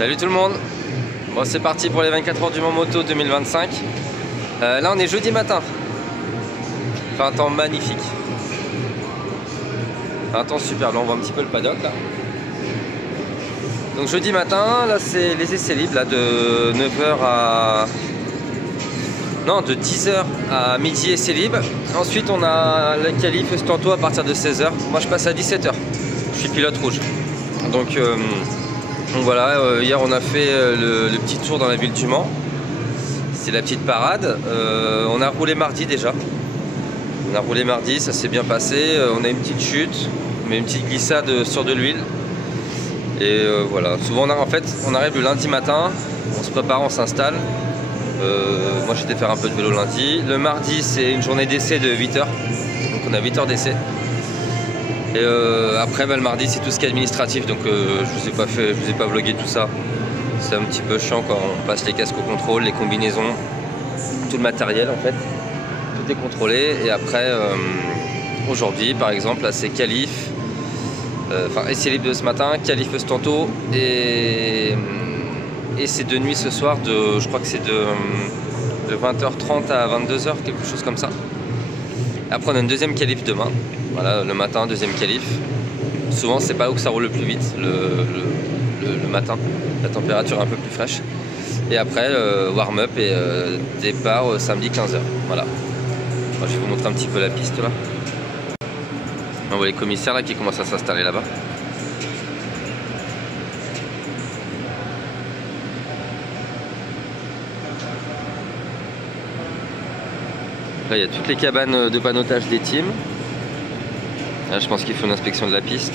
Salut tout le monde. Bon, c'est parti pour les 24 heures du Mans Moto 2025. Là on est jeudi matin. Il fait un temps magnifique. Il fait un temps super. Là on voit un petit peu le paddock là. Donc jeudi matin, là c'est les essais libres là, de 9h à... Non, de 10h à midi essais libres. Ensuite on a la qualif Estanto à partir de 16h. Moi je passe à 17h. Je suis pilote rouge. Donc voilà, hier on a fait le petit tour dans la ville du Mans. C'est la petite parade. On a roulé mardi déjà. On a roulé mardi, ça s'est bien passé. On a une petite chute, mais une petite glissade sur de l'huile. Et voilà, souvent on arrive le lundi matin, on se prépare, on s'installe. Moi j'étais faire un peu de vélo lundi. Le mardi c'est une journée d'essai de 8h. Donc on a 8 heures d'essai. Et après le mardi c'est tout ce qui est administratif, donc je vous ai pas vlogué tout ça. C'est un petit peu chiant quand on passe les casques au contrôle, les combinaisons, tout le matériel en fait. Tout est contrôlé et après aujourd'hui par exemple là c'est qualif, enfin essai libre de ce matin, qualif Estanto et c'est de nuit ce soir, je crois que c'est de 20h30 à 22h, quelque chose comme ça. Après on a une deuxième qualif demain. Voilà, le matin, deuxième qualif. Souvent, c'est pas là où ça roule le plus vite, le matin. La température est un peu plus fraîche. Et après, warm-up et départ samedi 15h. Voilà. Moi, je vais vous montrer un petit peu la piste là. On voit les commissaires là qui commencent à s'installer là-bas. Là, il y a toutes les cabanes de panneautage des teams. Là, je pense qu'il faut une inspection de la piste.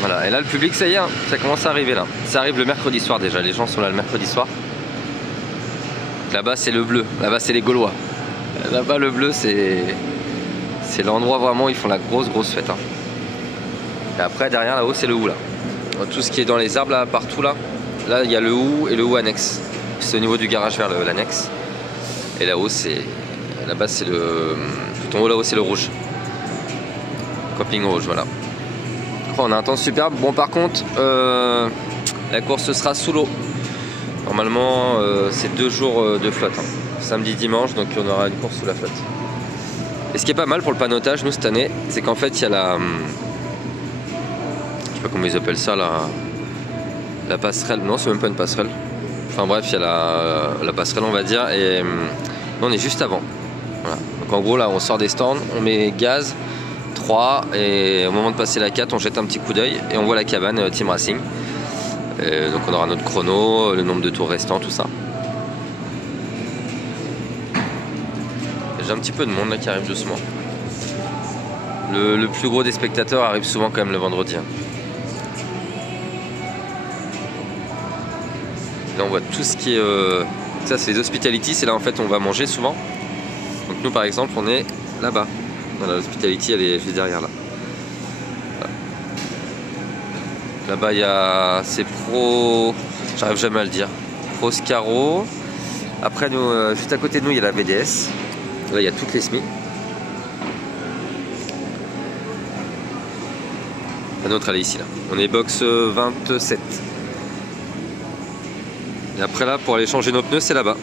Voilà, et là le public ça y est, hein, ça commence à arriver là. Ça arrive le mercredi soir déjà, les gens sont là le mercredi soir. Là-bas c'est le bleu, là-bas c'est les Gaulois. Là-bas le bleu c'est l'endroit vraiment où ils font la grosse fête. Hein. Et après derrière là-haut c'est le hou là. Tout ce qui est dans les arbres là, partout là. Là il y a le hou et le hou annexe. C'est au niveau du garage vers l'annexe. Et là-haut c'est... Là-bas c'est le... Tout en haut là-haut c'est le rouge. Camping rouge, voilà. On a un temps superbe. Bon par contre, la course sera sous l'eau. Normalement c'est 2 jours de flotte. Hein. Samedi, dimanche, donc on aura une course sous la flotte. Et ce qui est pas mal pour le panneautage, nous cette année, c'est qu'en fait il y a la... Je sais pas comment ils appellent ça, la passerelle. Non, c'est même pas une passerelle. Enfin bref, il y a la passerelle on va dire et nous on est juste avant. Voilà. Donc en gros là on sort des stands, on met gaz 3 et au moment de passer la 4 on jette un petit coup d'œil et on voit la cabane Team Racing. Et donc on aura notre chrono, le nombre de tours restants, tout ça. J'ai un petit peu de monde là qui arrive doucement. Le plus gros des spectateurs arrive souvent quand même le vendredi. Hein. Là on voit tout ce qui est... ça c'est les hospitality, c'est là en fait on va manger souvent. Donc nous par exemple on est là-bas. Voilà, l'hospitality elle est juste derrière là. Là-bas il y a... c'est Pro... J'arrive jamais à le dire. Pro Scaro. Après nous, juste à côté de nous il y a la VDS. Là il y a toutes les SMI. La nôtre elle est ici là. On est box 27. Et après là, pour aller changer nos pneus, c'est là-bas.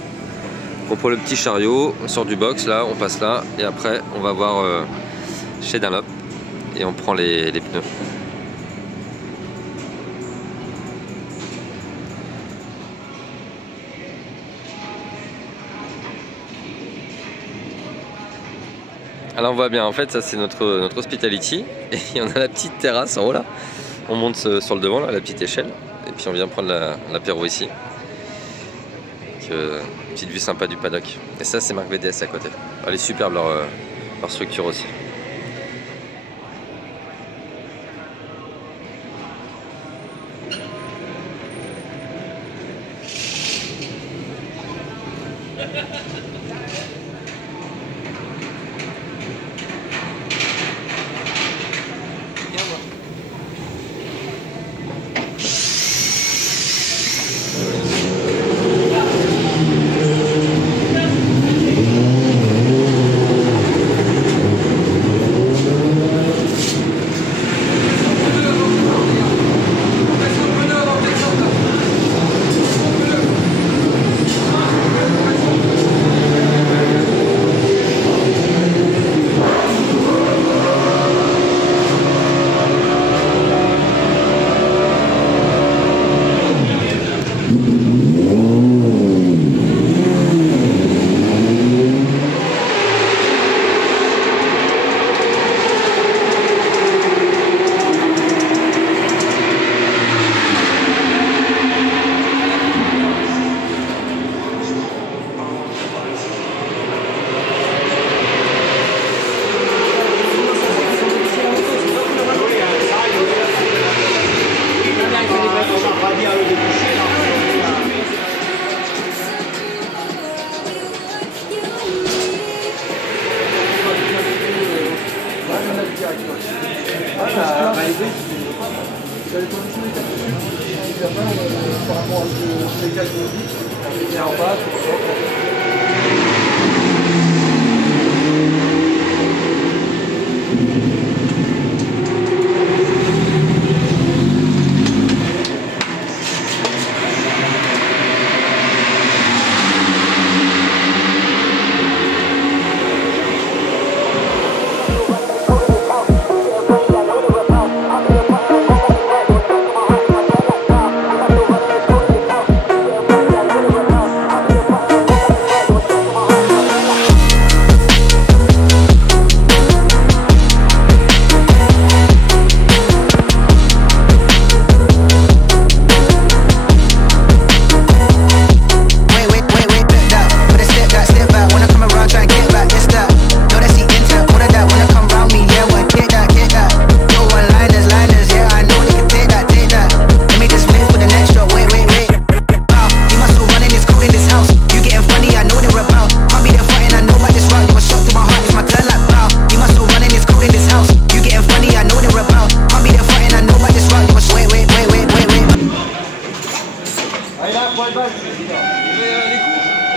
On prend le petit chariot, on sort du box, là, on passe là, et après on va voir chez Dunlop et on prend les pneus. Alors on voit bien, en fait ça c'est notre hospitality, et on a la petite terrasse en haut là. On monte sur le devant là, la petite échelle, et puis on vient prendre l'apéro ici. Petite vue sympa du paddock. Et ça c'est marque VDS à côté. Elle est superbe leur structure aussi. les conditions des cartes dessus, par rapport à ce que les gars nous disent, et en bas,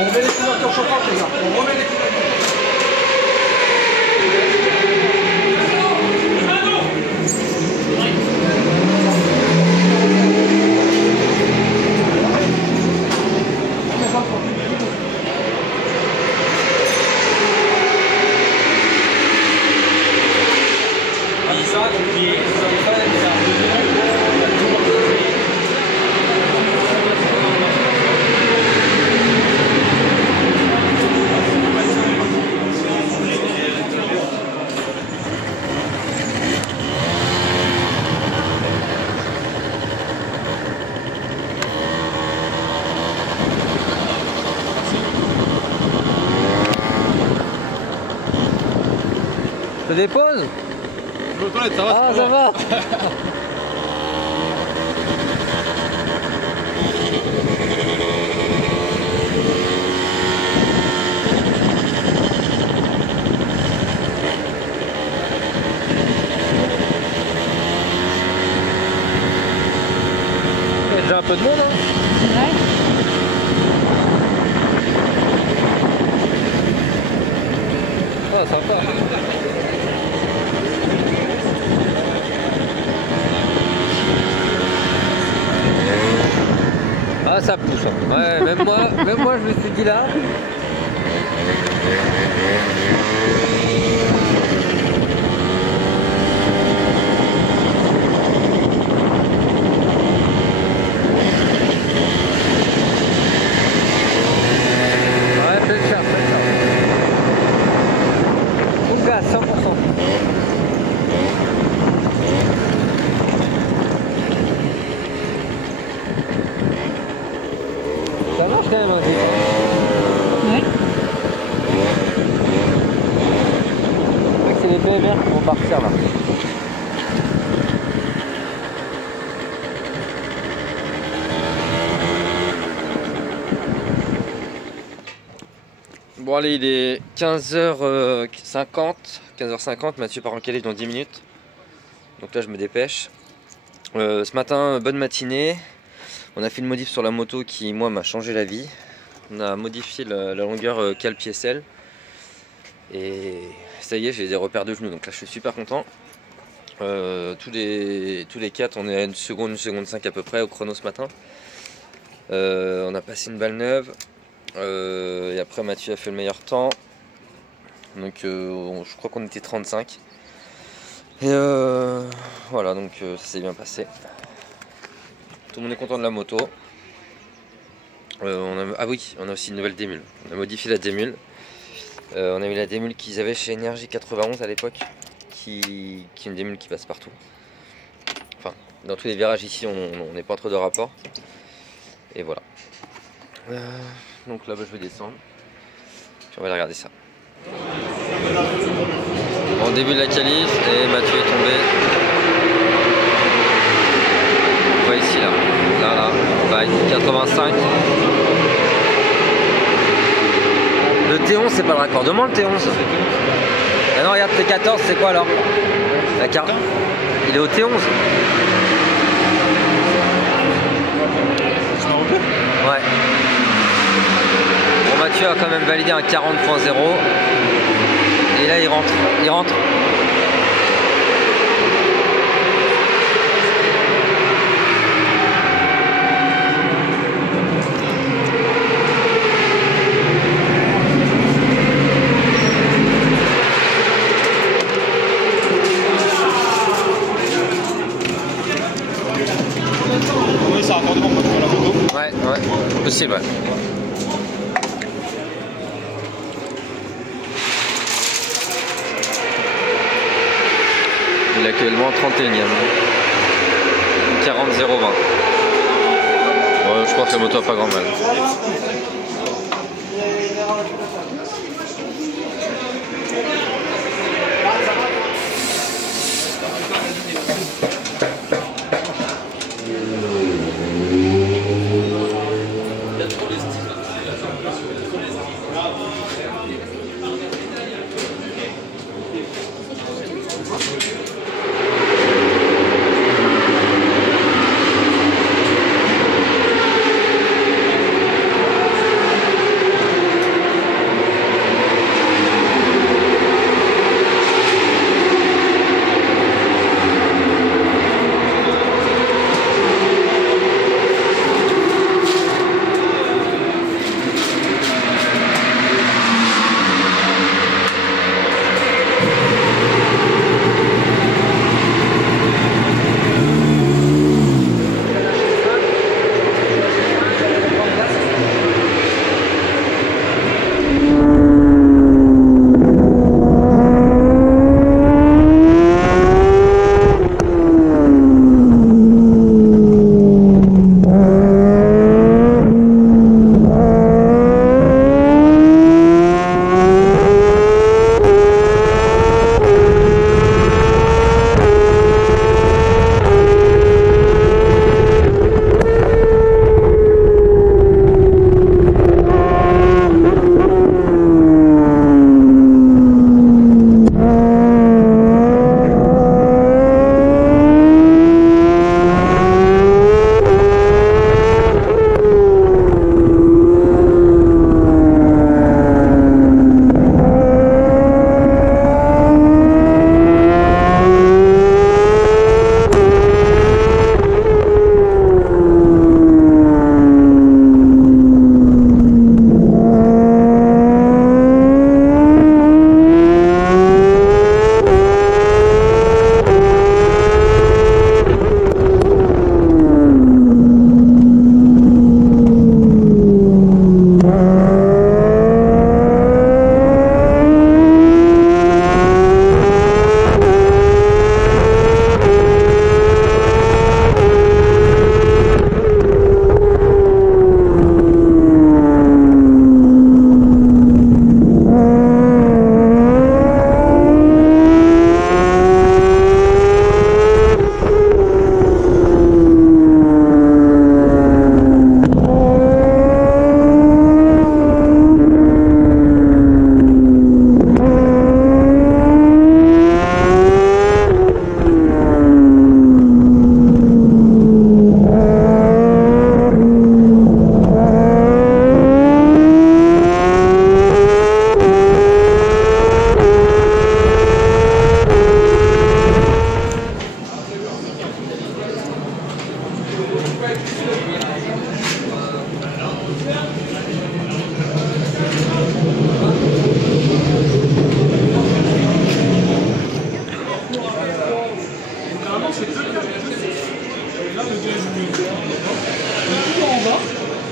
on met les couvertures chauffantes, les gars. On remet les couvertures. Je dépose? Je vais aux toilettes, ça va? Ah, ça va. Il y a déjà un peu de monde, hein? Ouais. Ah, sympa. Ah, ça pousse. Ouais, même moi je me suis dit là. Ouais, fais le faire, fais le faire. Full gaz, 100%. Ça marche quand même un peu. Ouais. Je crois que c'est les PMR qui vont partir là. Bon allez, il est 15h50, Mathieu part en qualif dans 10 minutes. Donc là je me dépêche. Ce matin, bonne matinée. On a fait une modif sur la moto qui, moi, m'a changé la vie. On a modifié la longueur cale pied selle. Et ça y est, j'ai des repères de genoux. Donc là, je suis super content. Tous les 4, on est à 1 seconde 5 à peu près au chrono ce matin. On a passé une balle neuve. Et après, Mathieu a fait le meilleur temps. Donc je crois qu'on était 35. Et voilà, donc ça s'est bien passé. Tout le monde est content de la moto. Ah oui, on a aussi une nouvelle démule. On a modifié la démule. On a mis la démule qu'ils avaient chez Énergie 91 à l'époque, qui est une démule qui passe partout. Enfin, dans tous les virages ici, on n'est pas entre deux rapports. Et voilà. Donc là-bas, je vais descendre. Puis on va aller regarder ça. Bon, début de la qualif et Mathieu est tombé. Ouais, ici là, là, 85. Le T11 c'est pas le raccordement, le T11. Ah non, regarde, T14 c'est quoi alors? La carte. Il est au T11. Ouais. Bon, Mathieu a quand même validé un 40.0. Et là il rentre. Il rentre. Oui, c'est raccordement quand tu fais la photo. Ouais, possible. Ouais. Il est actuellement 31ème. 40.020. Ouais, je pense que la moto a pas grand mal.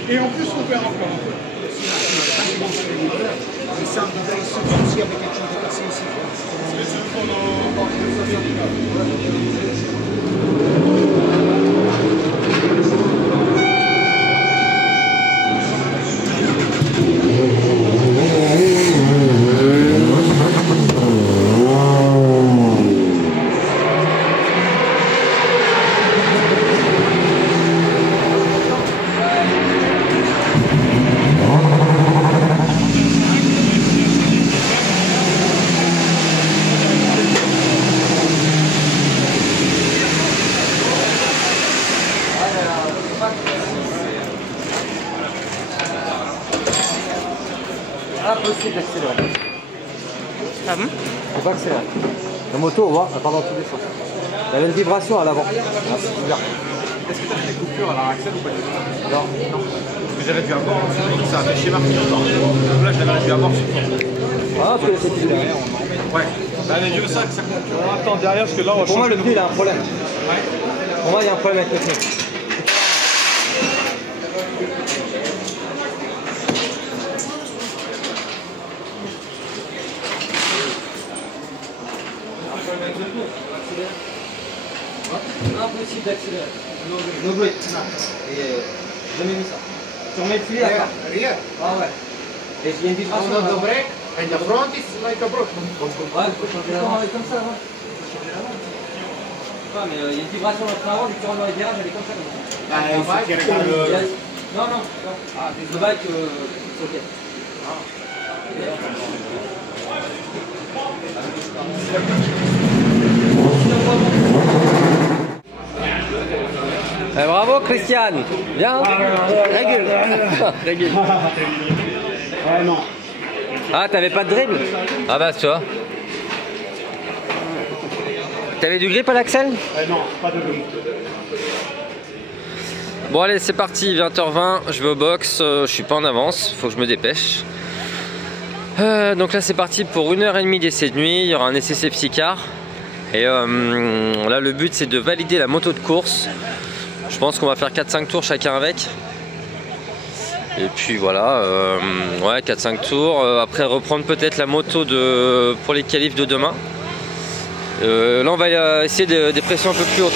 Et en plus, on perd encore. Et ça, il se fait aussi avec quelque chose de cassé ici. Ah bon? Faut pas accélérer. La moto, on voit, elle part dans tous les sens. Elle a une vibration à l'avant. Est-ce que tu as fait des coupures à la Axel ou pas du tout? Non. Parce que j'ai réduit à mort, ça a fait schéma. Là, je l'avais réduit à mort. Ah, parce que c'est plus derrière. Ouais. Bah, mais je veux ça que ça compte. Attends, derrière, parce que là, on va Pour moi, changer le pneu, il a un problème. Ouais. Pour moi, il y a un problème avec le pneu. Impossible d'accélérer. No brake. Et jamais mis ça. Tu remets le filet à part. Ah ouais. Et il y a une vibration. On the brake and the front is like a broken. Ouais, il faut changer l'avant. Comme ça, ouais. Pas, mais il y a une vibration dans le avant, du coup, dans les virages, elle est comme ça. Il faut qu'il regarde le... Non, non, non. Ah, le bike, c'est ok. Bravo Christiane, bien. Régule. Régule. Ouais, non. Ah, t'avais pas de dribble? Ah bah tu vois. T'avais du grip à l'axel? Non, pas de grip. Bon allez, c'est parti, 20h20, je vais au box, je suis pas en avance, faut que je me dépêche. Donc là c'est parti pour 1h30 d'essai de nuit, il y aura un essai safety car. Et là le but c'est de valider la moto de course. Je pense qu'on va faire 4-5 tours chacun avec. Et puis voilà, ouais 4-5 tours. Après reprendre peut-être la moto pour les qualifs de demain. Là on va essayer des pressions un peu plus hautes.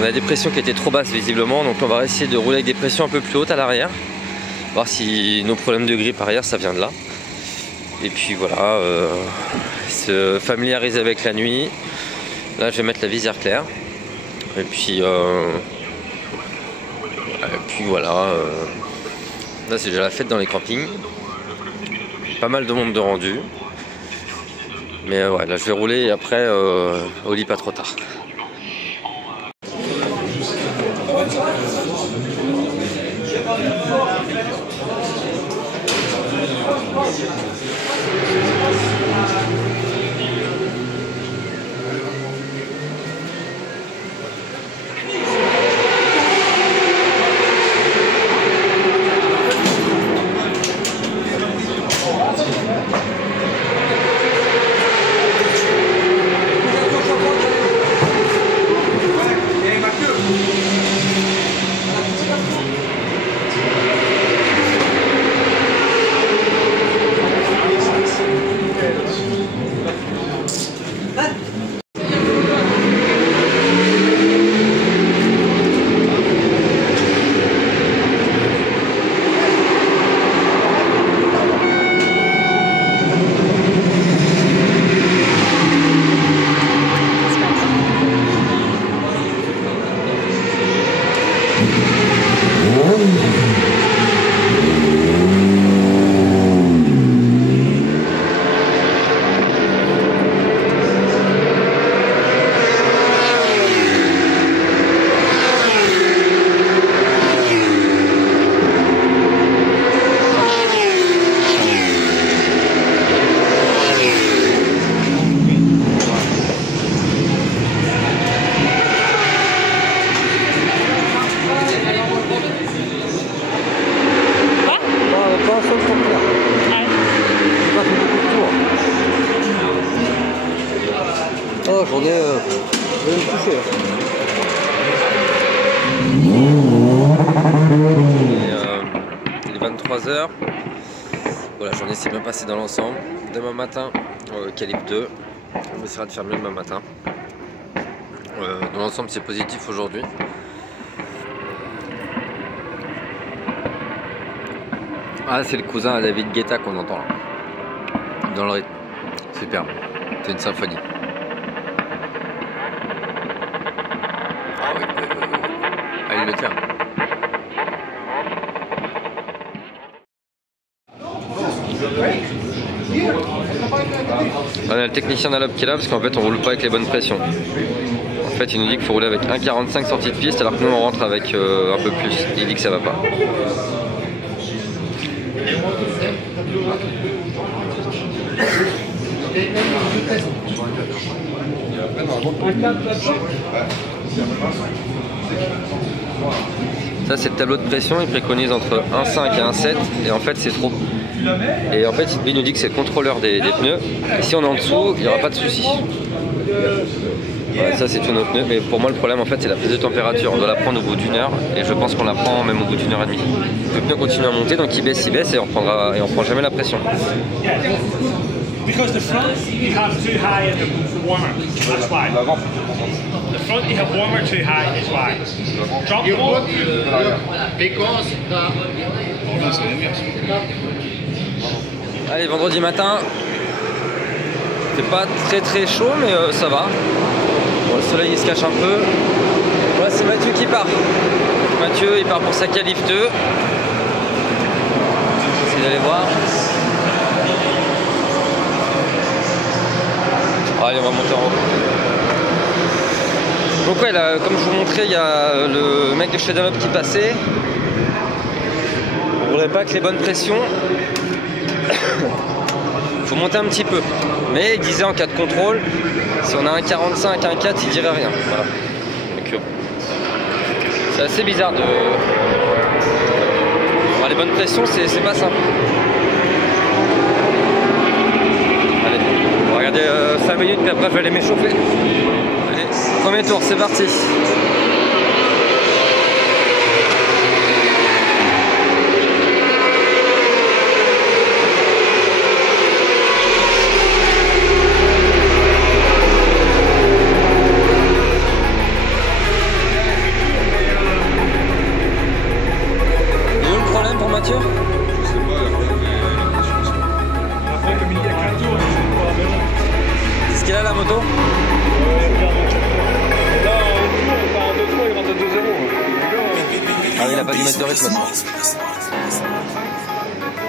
On a des pressions qui étaient trop basses visiblement, donc on va essayer de rouler avec des pressions un peu plus hautes à l'arrière. Voir si nos problèmes de grippe arrière ça vient de là. Et puis voilà, se familiariser avec la nuit. Là je vais mettre la visière claire. Et puis voilà, là c'est déjà la fête dans les campings. Pas mal de monde de rendu. Mais ouais, là je vais rouler et après au lit pas trop tard. Oh, j'en ai je vais me coucher. Il est 23h. Voilà, j'en ai essayé bien passé dans l'ensemble. Demain matin, calibre 2. On essaiera de faire mieux demain matin. Dans l'ensemble, c'est positif aujourd'hui. Ah, c'est le cousin à David Guetta qu'on entend là. Dans le rythme. Superbe. C'est une symphonie. Ah oui, ah, il le tient. On a le technicien d'Alop qui est là parce qu'en fait on roule pas avec les bonnes pressions. En fait il nous dit qu'il faut rouler avec 1,45 sortie de piste alors que nous on rentre avec un peu plus. Il dit que ça va pas. Ça c'est le tableau de pression, il préconise entre 1,5 et 1,7 et en fait c'est trop. Et en fait il nous dit que c'est le contrôleur des pneus. Et si on est en dessous, il n'y aura pas de souci. Ouais, ça c'est tous nos pneus, mais pour moi le problème en fait c'est la prise de température. On doit la prendre au bout d'une heure et je pense qu'on la prend même au bout d'une heure et demie. Le pneu continue à monter donc il baisse et on prend jamais la pression. Because the front you have too high in the warmer, that's why. The front you have warmer too high, is why. Drop the wall. Because Allez, vendredi matin, c'est pas très chaud mais ça va. Bon, le soleil il se cache un peu. Voilà, c'est Mathieu qui part. Mathieu il part pour sa qualif 2. Essayez d'aller voir. Allez, on va monter en haut. Donc ouais, là, comme je vous montrais, il y a le mec de chez Dunlop qui passait. On voudrait pas que les bonnes pressions. Faut monter un petit peu. Mais il disait en cas de contrôle, si on a un 45, un 4, il dirait rien. Voilà. Donc c'est assez bizarre de. Alors, les bonnes pressions, c'est pas simple. Allez, on va regarder 5 minutes, puis après je vais aller m'échauffer. Allez, premier tour, c'est parti. Ah, il a pas dû mettre de rythme.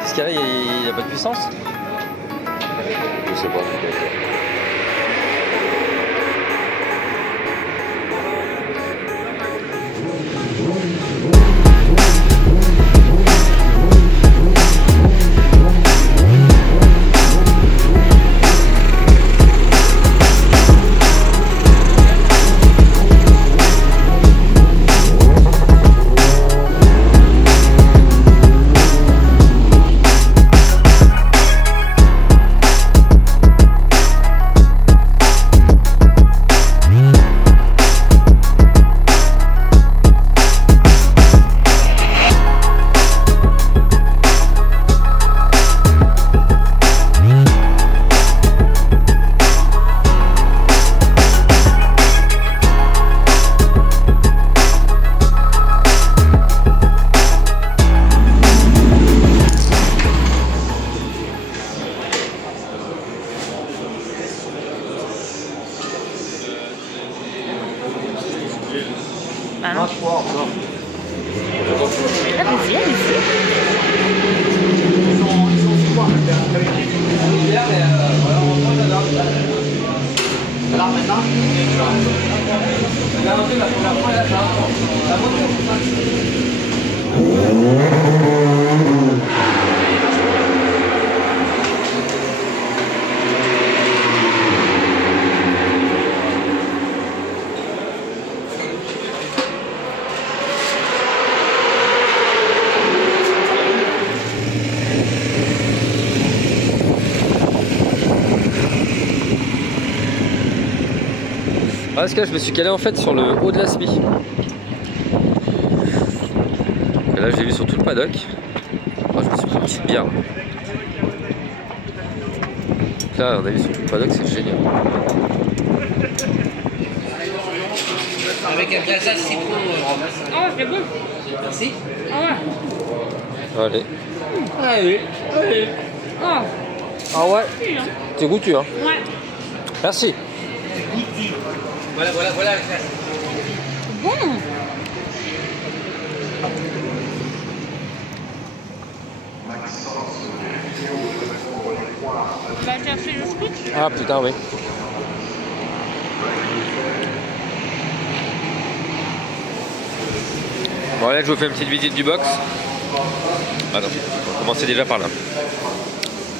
Est-ce qu'il y a là, il n'y a pas de puissance? Je sais pas. Ah non. Ah, vas-y, allez-y. Alors maintenant, parce que là, je me suis calé en fait sur le haut de la SPI. Et là j'ai vu sur tout le paddock. Oh, je me suis pris une petite bière. Là on a vu sur tout le paddock, c'est génial. Avec un glaçage citron. Oh, c'est bon. Merci. Ah ouais. Allez. Allez, allez. Oh, Ah ouais. C'est goûtu hein. ouais. Merci. Voilà, voilà, voilà. Bon. On va chercher le switch. Ah putain oui. Bon là je vous fais une petite visite du box. Attends, on va commencer déjà par là.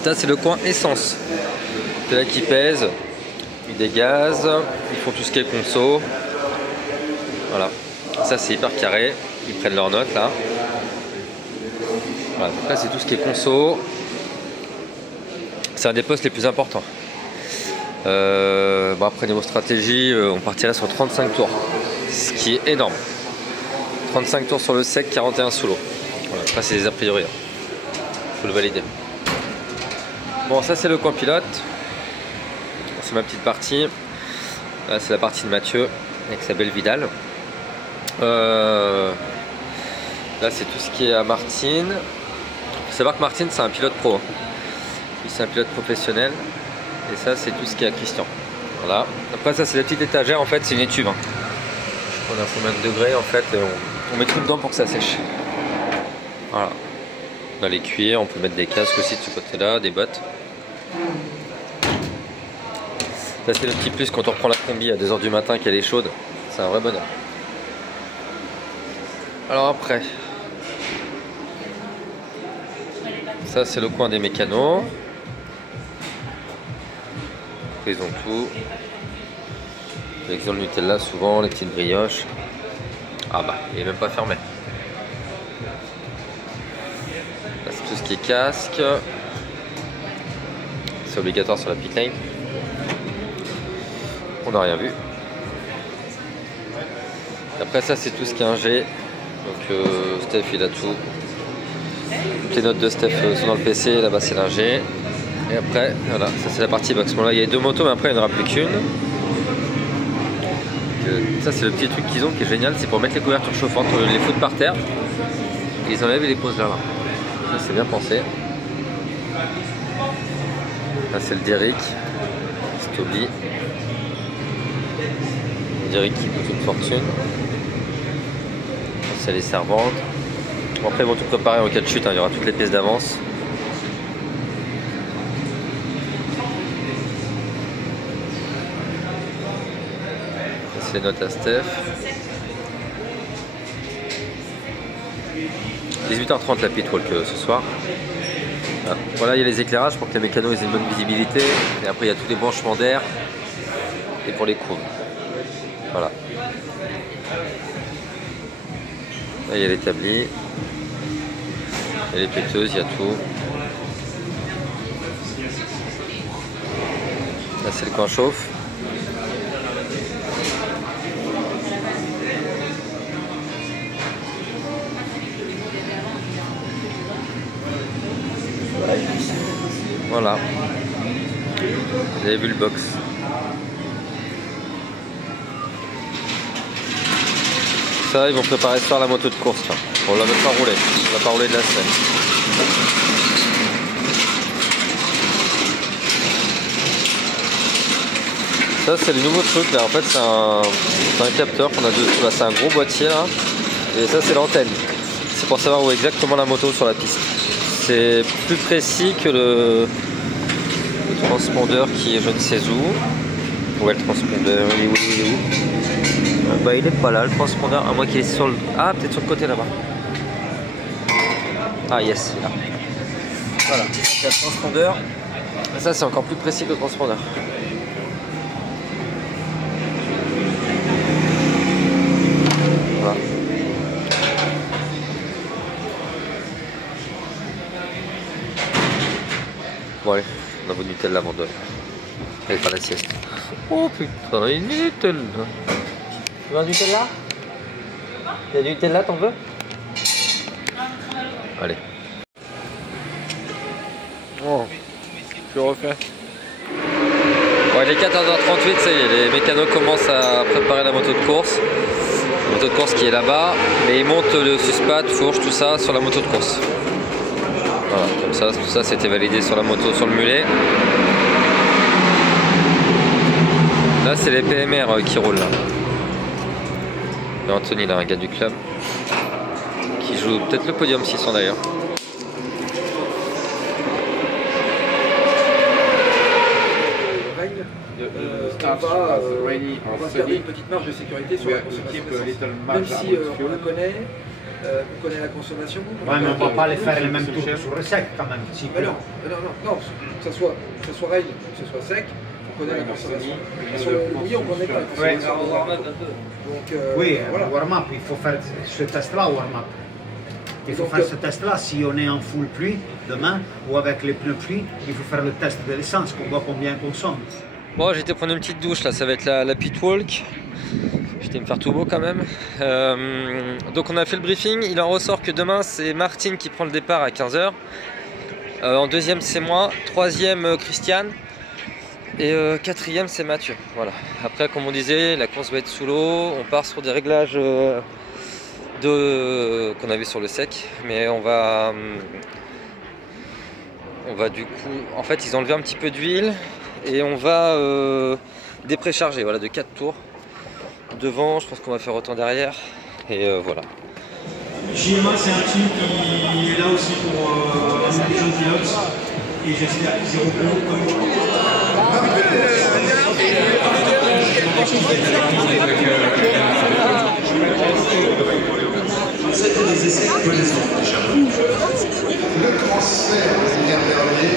Ça c'est le coin essence. C'est là qui pèse. Ils dégazent, ils font tout ce qui est conso. Voilà, ça c'est hyper carré, ils prennent leurs notes là. Voilà, donc là c'est tout ce qui est conso. C'est un des postes les plus importants. Bon, après niveau stratégie, on partirait sur 35 tours, ce qui est énorme. 35 tours sur le sec, 41 sous l'eau. Voilà, ça c'est des a priori. Faut le valider. Bon, ça c'est le coin pilote. C'est ma petite partie. Là c'est la partie de Mathieu avec sa belle Vidal. Là c'est tout ce qui est à Martine. Il faut savoir que Martine c'est un pilote pro. Hein. C'est un pilote professionnel. Et ça c'est tout ce qui est à Christian. Voilà. Après ça c'est la petite étagère, en fait c'est une étuve. Hein. On a combien de degrés en fait, et on met tout dedans pour que ça sèche. Voilà. On a les cuirs, on peut mettre des casques aussi de ce côté là, des bottes. Ça c'est le petit plus quand on reprend la combi à 2 h du matin qu'elle est chaude. C'est un vrai bonheur. Alors après, ça c'est le coin des mécanos. Ils ont tout. Avec le Nutella souvent, les petites brioches. Ah bah, il est même pas fermé. Là c'est tout ce qui est casque. C'est obligatoire sur la pit lane. On n'a rien vu. Après ça c'est tout ce qui est ingé. Donc Steph il a tout. Toutes les notes de Steph sont dans le PC, là-bas c'est l'ingé. Et après, voilà, ça c'est la partie box. Bon là il y a 2 motos mais après il n'y en aura plus qu'une. Ça c'est le petit truc qu'ils ont qui est génial, c'est pour mettre les couvertures chauffantes, les foutre par terre. Et ils enlèvent et les posent là. Ça c'est bien pensé. Là c'est le Derrick. Stobby. Derrick qui coûte une fortune. C'est les servantes. Bon, après ils vont tout préparer en cas de chute, hein. Il y aura toutes les pièces d'avance. C'est les notes à Steph. 18h30 la pitwalk ce soir. Voilà, il y a les éclairages pour que les mécanos aient une bonne visibilité. Et après il y a tous les branchements d'air. Et pour les couves. Voilà. Là il y a l'établi. Il y a les péteuses, il y a tout. Là c'est le coin chauffe. Voilà. Vous avez vu le box. Ça, ils vont préparer ce soir la moto de course. Là. On la met pas rouler. On va pas rouler de la scène. Ça, c'est le nouveau truc là. En fait, c'est un capteur qu'on a dessus. Là, c'est un gros boîtier là. Et ça, c'est l'antenne. C'est pour savoir où est exactement la moto sur la piste. C'est plus précis que le transpondeur qui est je ne sais où. Où est le transpondeur? Il est où? Bah il est pas là le transpondeur, à moins qu'il est sur le... Ah peut-être sur le côté là-bas. Ah yes, il est là. Voilà, c'est le transpondeur. Ça c'est encore plus précis que le transpondeur. Voilà. Bon allez, on a votre Nutella avant de... Allez faire la sieste. Oh putain, il est Nutella. Tu veux un Nutella? Il y a du Nutella, t'en veux? Allez. Oh, je refais. Bon, il est 14h38, ça y est, les mécanos commencent à préparer la moto de course. La moto de course qui est là-bas, mais ils montent le suspat, fourche, tout ça sur la moto de course. Voilà, comme ça, tout ça c'était validé sur la moto, sur le mulet. Là c'est les PMR qui roulent là. Et Anthony là, un gars du club qui joue peut-être le podium 600 d'ailleurs. On va garder une petite marge de sécurité sur la consommation. Même si on la connaît, on connaît la consommation. Ouais, mais on ne va pas les faire les mêmes tours sur le sec quand même. Mais non, que ce soit rail ou que ce soit sec, connaît la consommation. Oui, on connaît pas la consommation. Oui, voilà. warm-up, il faut faire ce test-là, warm-up. Il faut faire ce test-là si on est en full pluie demain ou avec les pneus pluie, il faut faire le test de l'essence, qu'on voit combien on consomme. Bon, j'ai été prendre une petite douche là, ça va être la pit walk. J'étais me faire tout beau quand même. Donc on a fait le briefing, il en ressort que demain c'est Martine qui prend le départ à 15 h. En deuxième c'est moi, troisième Christiane et quatrième c'est Mathieu. Voilà. Après comme on disait, la course va être sous l'eau, on part sur des réglages qu'on avait sur le sec, mais on va du coup, en fait ils ont enlevé un petit peu d'huile et on va déprécharger, voilà, de 4 tours. Devant, je pense qu'on va faire autant derrière et voilà. JMA c'est un team qui est là aussi pour les jeunes pilotes et j'espère qu'ils iront plus haut comme c'était des essais de connaissance. Le transfert est bien terminé.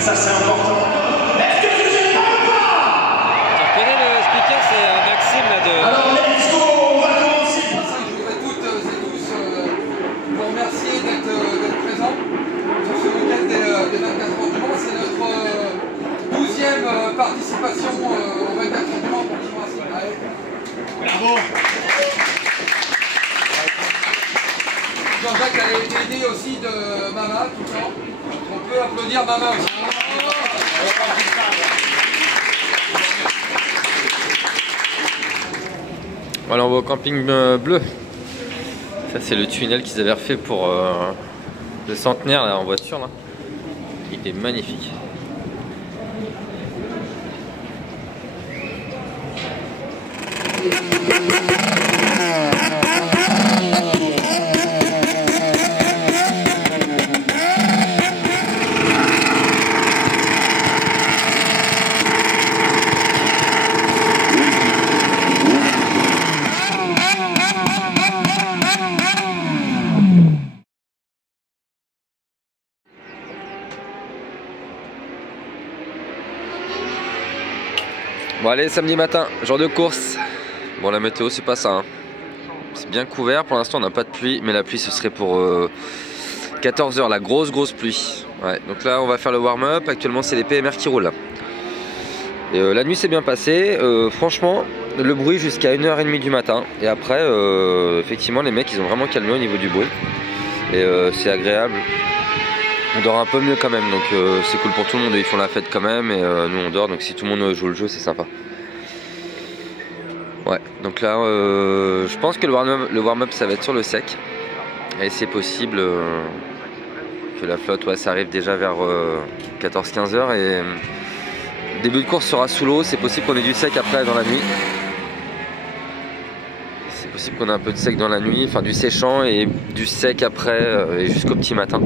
Ça c'est important. Est-ce que tu sais pas? Tu reconnais le speaker, c'est Maxime là de... Alors let's go, on va commencer. Je voudrais toutes et tous vous remercier d'être présents sur ce week-end des 24 heures du Mans. C'est notre 12e participation aux 24 heures du Mans pour Team Racing. Bravo. Jean-Jacques a été aidé aussi de Mama tout le temps. On peut applaudir Mama aussi. Voilà, on va au camping bleu. Ça c'est le tunnel qu'ils avaient refait pour le centenaire là, en voiture là. Il était magnifique. Bon allez, samedi matin, jour de course. Bon la météo c'est pas ça hein. C'est bien couvert, pour l'instant on n'a pas de pluie, mais la pluie ce serait pour 14 h, la grosse pluie. Ouais, donc là on va faire le warm-up, actuellement c'est les PMR qui roulent là. Et la nuit s'est bien passée, franchement le bruit jusqu'à 1 h 30 du matin. Et après effectivement les mecs ils ont vraiment calmé au niveau du bruit. Et c'est agréable. On dort un peu mieux quand même, donc c'est cool pour tout le monde, ils font la fête quand même et nous on dort, donc si tout le monde joue le jeu c'est sympa. Ouais, donc là je pense que le warm-up ça va être sur le sec et c'est possible que la flotte, ouais, ça arrive déjà vers 14-15 h et début de course sera sous l'eau, c'est possible qu'on ait du sec après dans la nuit. C'est possible qu'on ait un peu de sec dans la nuit, enfin du séchant et du sec après et jusqu'au petit matin.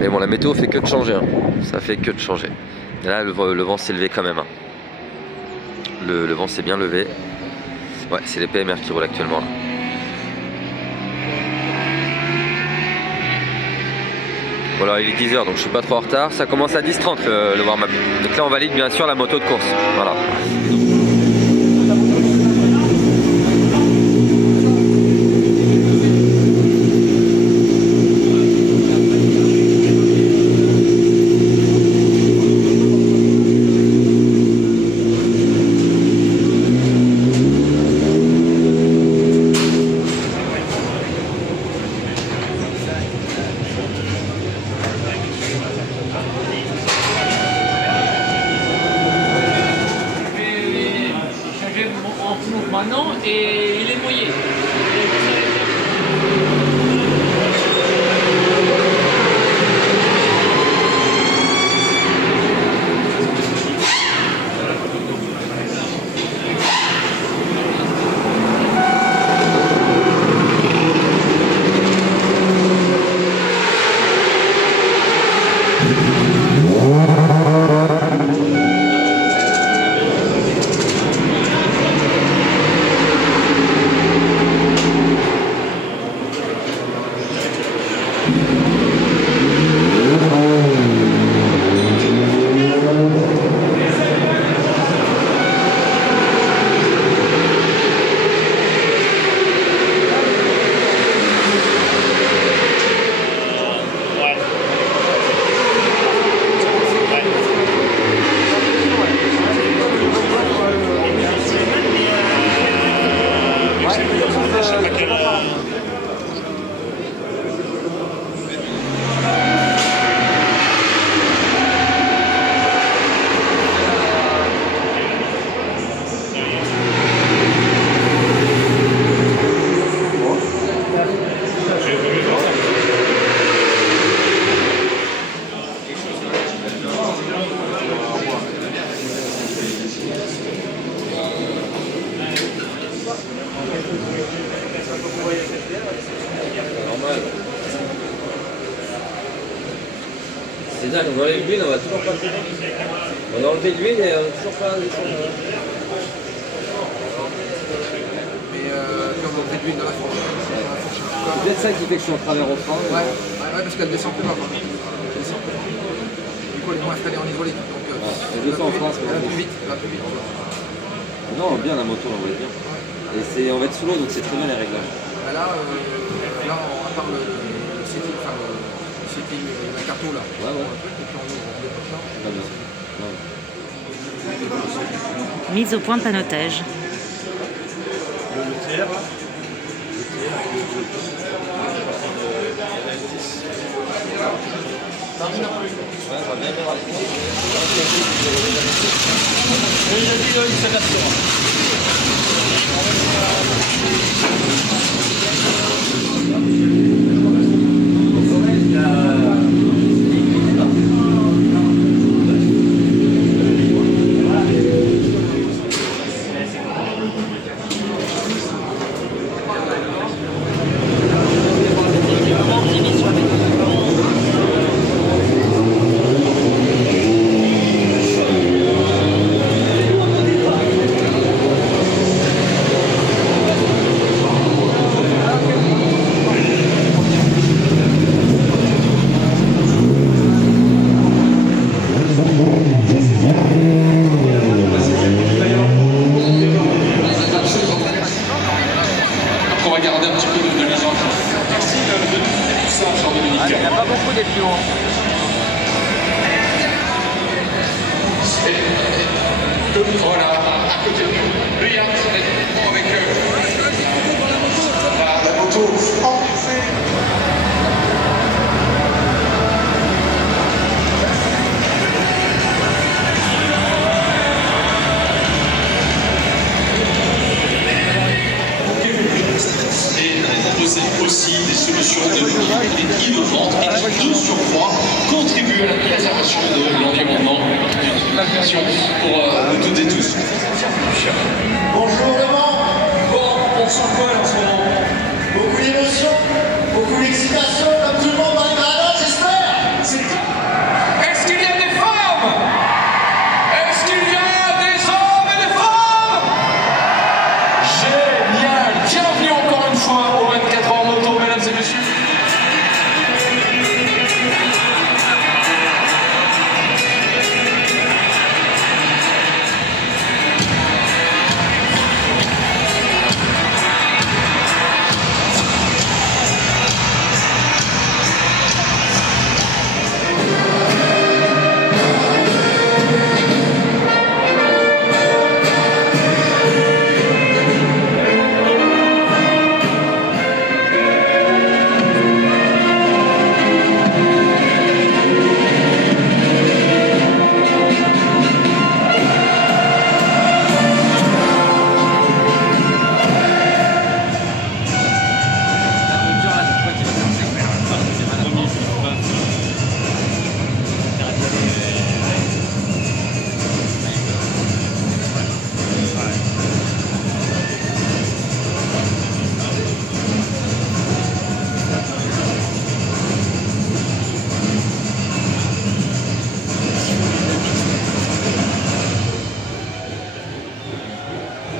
Mais bon, la météo fait que de changer, hein. Ça fait que de changer. Et là, le vent s'est levé quand même. Hein. Le vent s'est bien levé. Ouais, c'est les PMR qui roulent actuellement. Là. Voilà, il est 10 h, donc je suis pas trop en retard. Ça commence à 10h30 le warm-up. Donc là, on valide bien sûr la moto de course. Voilà. C'est dingue, on enlève l'huile, on va toujours pas. On a enlevé l'huile et on n'a toujours pas descendu. Mais puis on a enlevé de l'huile de la fourche. C'est peut-être ça qui fait que je suis en travers au frein. Ouais, parce qu'elle descend plus bas. Elle descend plus bas. Du coup, elle est moins installée en hydraulique. Donc, elle descend en France. Elle va plus vite. Non, bien la moto, on va bien. Et on va être sous l'eau, donc c'est très bien les réglages. Bah là, on part le setting, enfin le setting, la carto là. Ouais, ouais. Et puis on ouvre ça. Très bien. Mise au point de panotage. Le tiers, là. On va garder un petit peu de légende. Merci de tout ça, Jean-Dominique. Il n'y a pas beaucoup des pions. Voilà, à côté de nous, le yacht avec la moto empêchée. Et proposer aussi des solutions de mobilité innovantes et qui, de surcroît, contribuent à la préservation de l'environnement d'une nation pour nous toutes et tous. Bonjour le vent. Bon, on sent quoi là en ce moment? Beaucoup d'émotions, beaucoup d'excitation, comme tout le monde dans les gradins, j'espère. Est-ce qu'il y a des femmes? Est-ce qu'il y a des hommes et des femmes? Génial! Bienvenue encore une fois au 24 heures moto, mesdames et messieurs.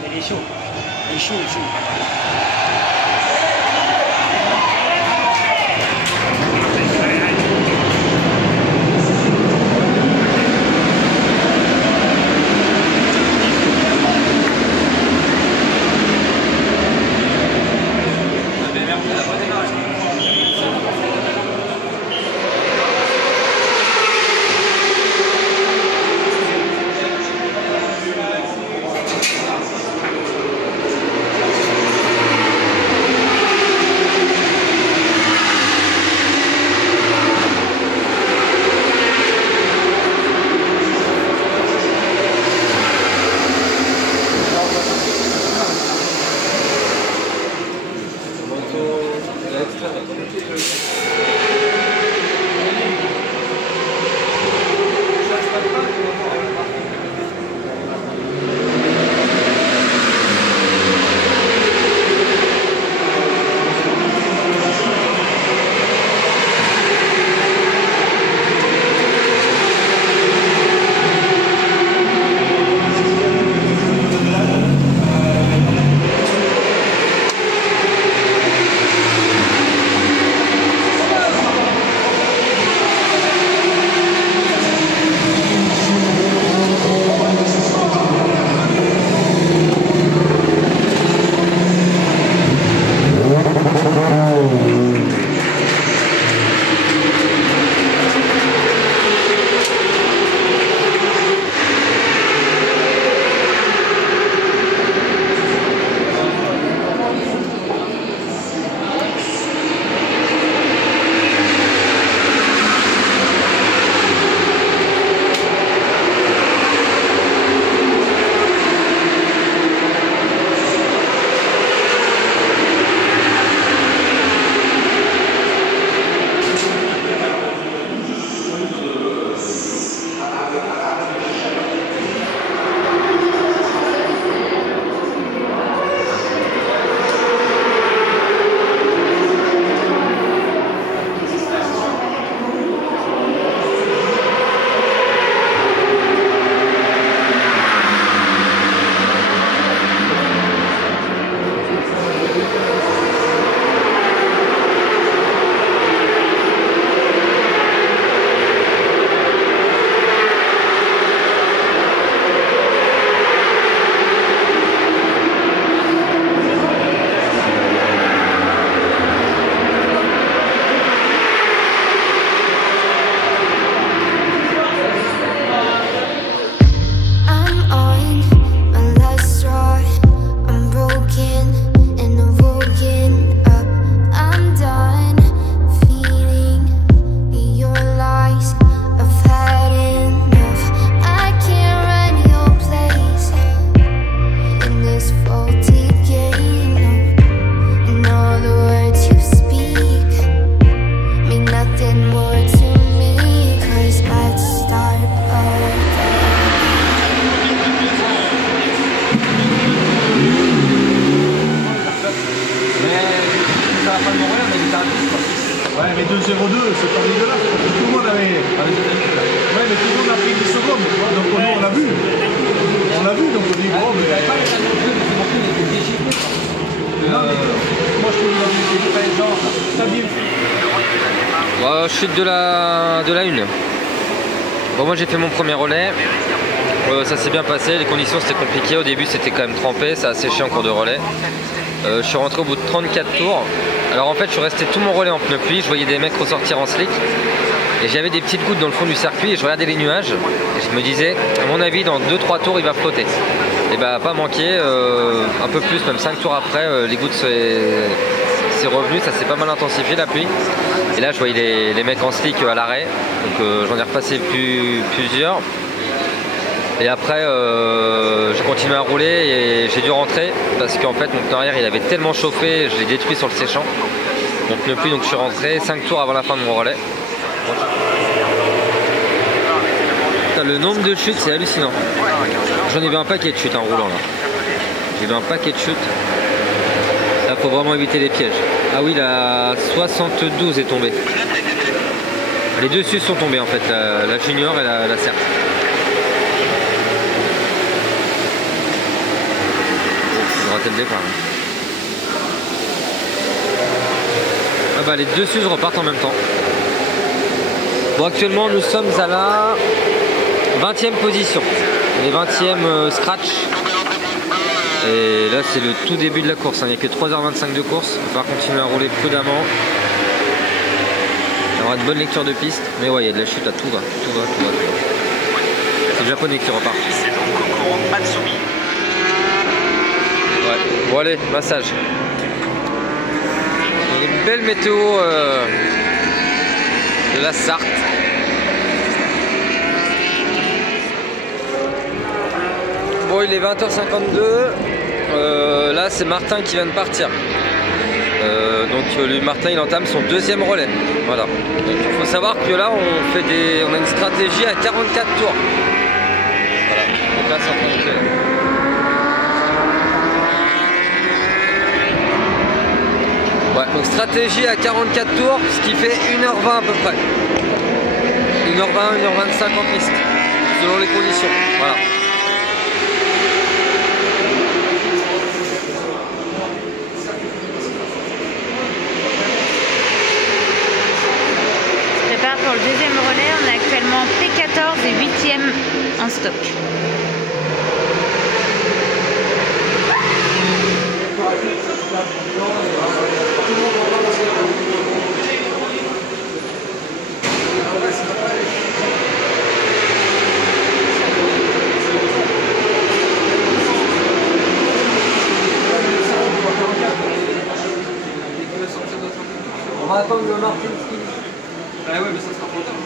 Il est chaud. Il est chaud, il est chaud. à la fin de mon relais, on a vu un quoi. Ouais, mais 2-0-2, c'est pas dégueulasse. Tout le monde avait. Ouais, mais tout le monde a pris 10 secondes. Donc on l'a vu. On l'a vu, donc on dit gros, mais. Pas les salles non plus, mais c'est mon film était déchiqueté. Moi je trouve que c'est pas les gens. Ça bien. Bon, chute de la 1. Bon, moi j'ai fait mon premier relais. Ça s'est bien passé, les conditions c'était compliqué. Au début c'était quand même trempé, ça a séché en cours de relais. Je suis rentré au bout de 34 tours. Alors en fait je suis resté tout mon relais en pneu pluie. Je voyais des mecs ressortir en slick. Et j'avais des petites gouttes dans le fond du circuit et je regardais les nuages. Et je me disais, à mon avis dans 2-3 tours il va flotter. Et bah pas manqué, un peu plus, même 5 tours après, les gouttes c'est revenu, ça s'est pas mal intensifié la pluie. Et là je voyais les mecs en slick à l'arrêt. Donc j'en ai repassé plusieurs. Et après j'ai continué à rouler et j'ai dû rentrer parce qu'en fait mon pneu arrière il avait tellement chauffé, je l'ai détruit sur le séchant. Mon pneu pluie, donc je suis rentré 5 tours avant la fin de mon relais. Le nombre de chutes c'est hallucinant. J'en ai vu un paquet de chutes en roulant là. J'ai vu un paquet de chutes. Là faut vraiment éviter les pièges. Ah oui, la 72 est tombée. Les deux sus sont tombés en fait, la junior et la Cert. Le départ. Ah bah les deux sus repartent en même temps. Bon, actuellement nous sommes à la 20e position. Les 20e scratch. Et là c'est le tout début de la course, il n'y a que 3h25 de course. On va continuer à rouler prudemment. Il y aura de bonnes lectures de piste. Mais ouais, il y a de la chute à tout va. C'est le japonais qui repart. C'est donc Kokoro Matsumi. Ouais. Bon allez, massage. Une belle météo de la Sarthe. Bon, il est 20h52. Là c'est Martin qui vient de partir. Donc lui, Martin il entame son deuxième relais. Voilà. Il faut savoir que là on a une stratégie à 44 tours. Voilà. Donc là c'est en train de faire. Ouais, donc stratégie à 44 tours, ce qui fait 1h20 à peu près. 1h20, 1h25 en piste, selon les conditions. Voilà. Je prépare pour le deuxième relais, on est actuellement P14 et 8e en stock. On va attendre le Martin ski. Ah ouais, mais ça sera trop tard.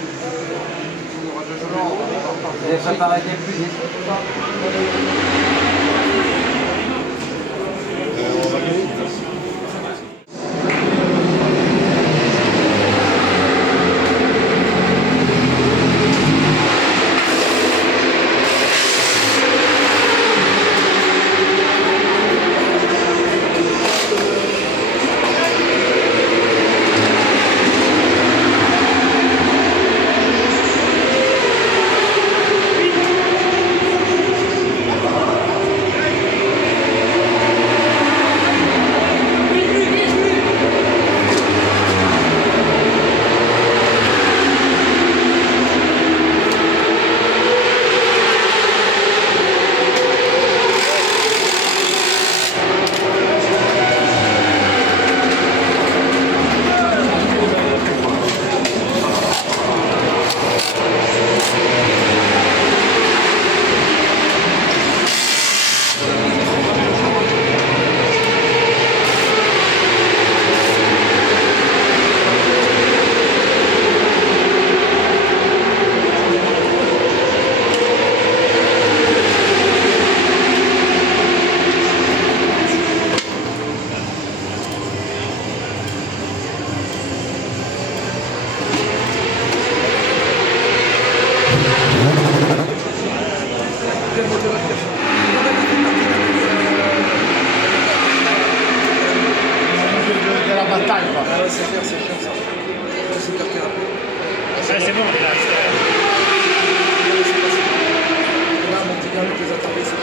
Ça paraît plus vite. la taille. Quoi. Ah ouais, c'est clair, c'est chiant ça. C'est carté un peu. Ouais, c'est bon, on est là. Là, monter bien avec les attardés, c'est bon.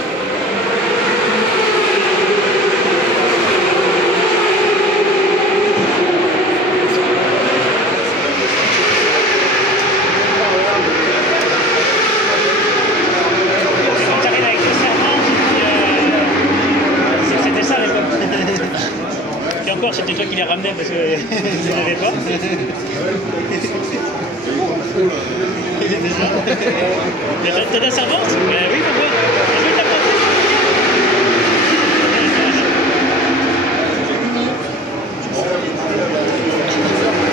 C'était toi qui les ramenais parce que vous n'en avez pas. T'as de la servante? Oui, pourquoi? Oui, t'as pas fait.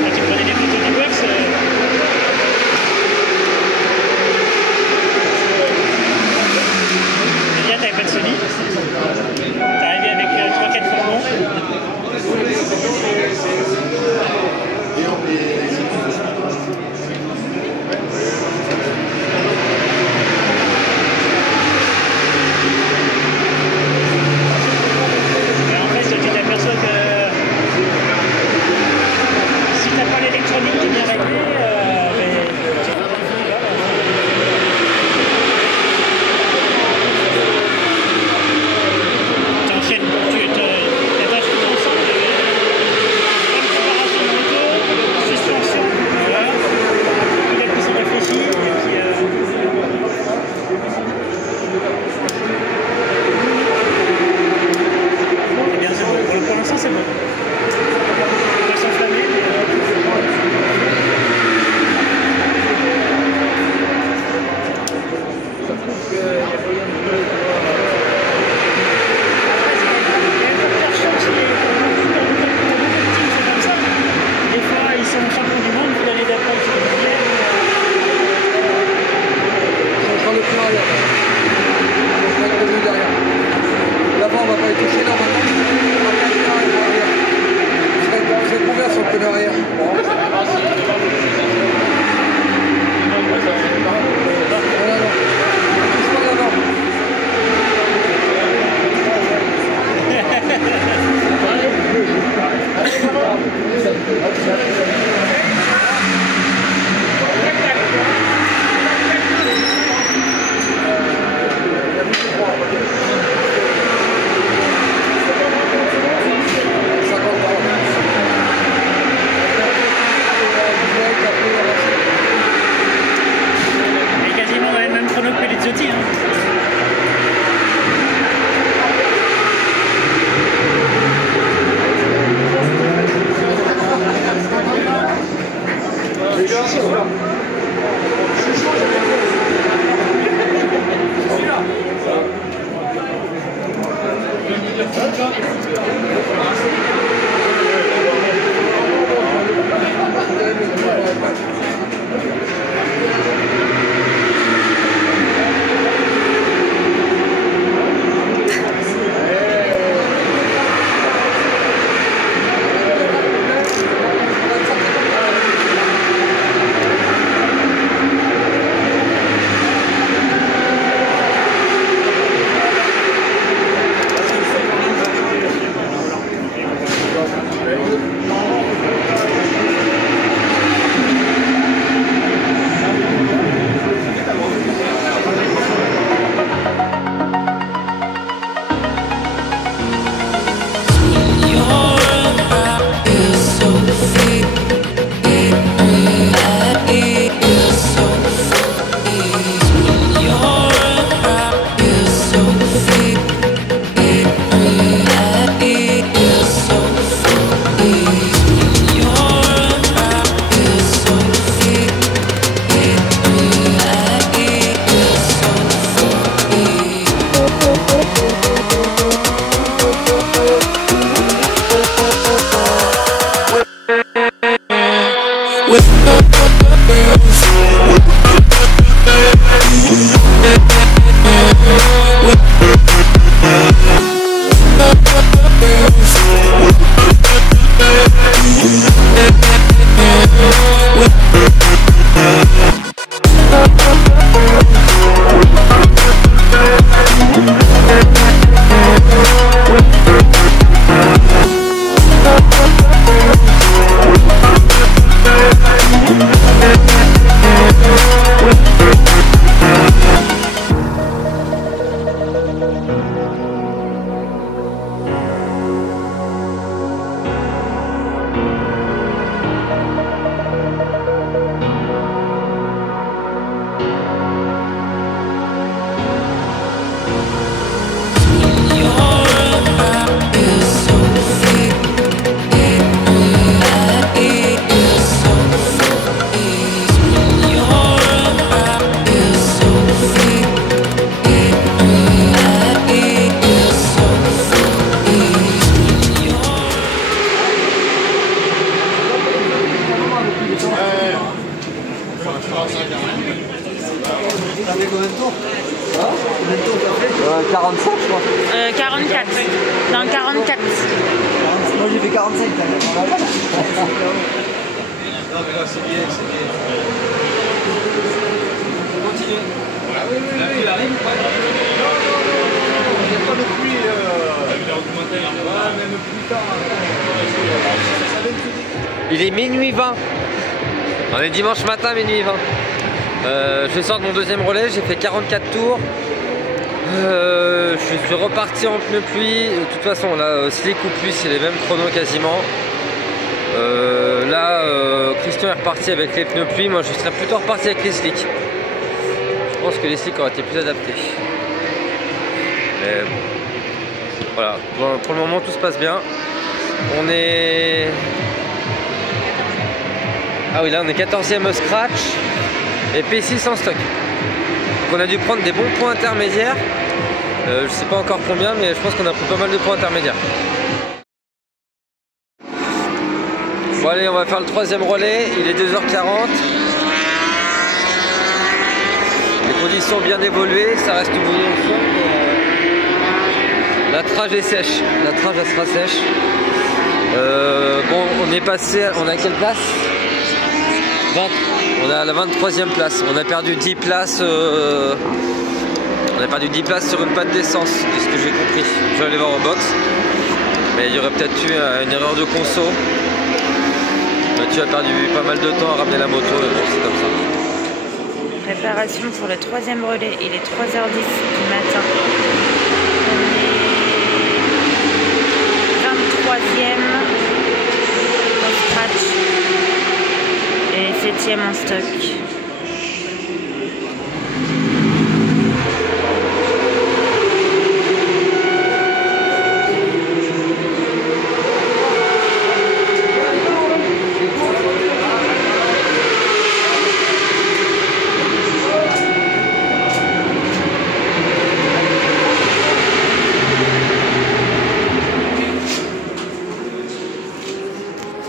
Ah, tu prenais des photos du box Là, t'avais pas de Sony. T'es arrivé avec 3-4 fourgons. Combien de temps t'as fait 45 je crois. 44. Dans le 44. Moi j'ai fait 45 quand même. Non mais là c'est bien, c'est bien. Continue. Ah oui, oui, oui. Il arrive. Non, il n'y a pas de pluie. Il a augmenté là. Ouais, même plus tard. Il est minuit 20. On est dimanche matin, minuit 20. Je sors de mon deuxième relais, j'ai fait 44 tours. Je suis reparti en pneus pluie. De toute façon, là, slick ou pluie, c'est les mêmes chronos quasiment. Là, Christian est reparti avec les pneus pluie. Moi, je serais plutôt reparti avec les slicks. Je pense que les slicks auraient été plus adaptés. Mais bon. Voilà, pour le moment, tout se passe bien. On est... Ah oui, là, on est 14e scratch et P6 en stock. Donc, on a dû prendre des bons points intermédiaires. Je sais pas encore combien, mais je pense qu'on a pris pas mal de points intermédiaires. Bon allez, on va faire le troisième relais, il est 2h40. Les conditions bien évoluées, ça reste mouillé au fond. La trage est sèche, la trage elle sera sèche. Bon, on est passé, on a quelle place 20. On a la 23e place, on a perdu 10 places. On a perdu 10 places sur une panne d'essence, de ce que j'ai compris. Je vais aller voir au box. Mais il y aurait peut-être eu une erreur de conso. Tu as perdu pas mal de temps à ramener la moto, bon, c'est comme ça. Préparation pour le troisième relais, il est 3h10 du matin. On est 23e en scratch et 7e en stock.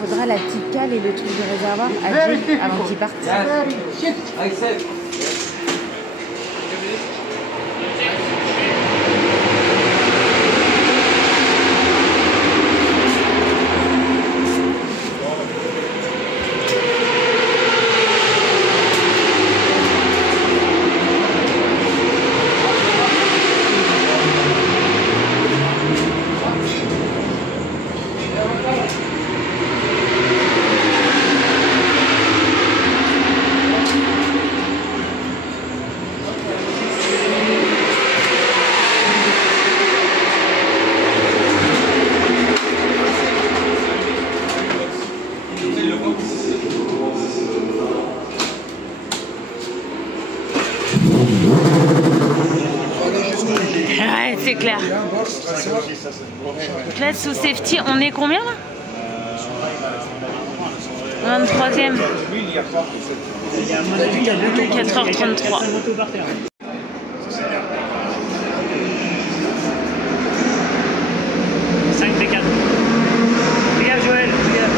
Faudra la petite cale et le truc de réservoir à Jay avant qu'il parte. Ouais, c'est clair. Donc là, sous safety, on est combien là 23e. 4h33. 5 P4. Regarde Joël, regarde.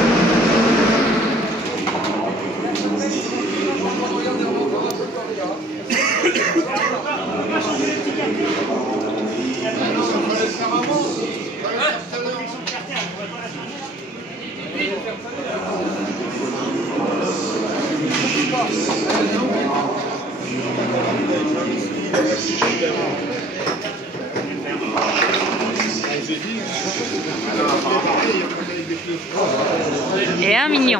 Et un mignon.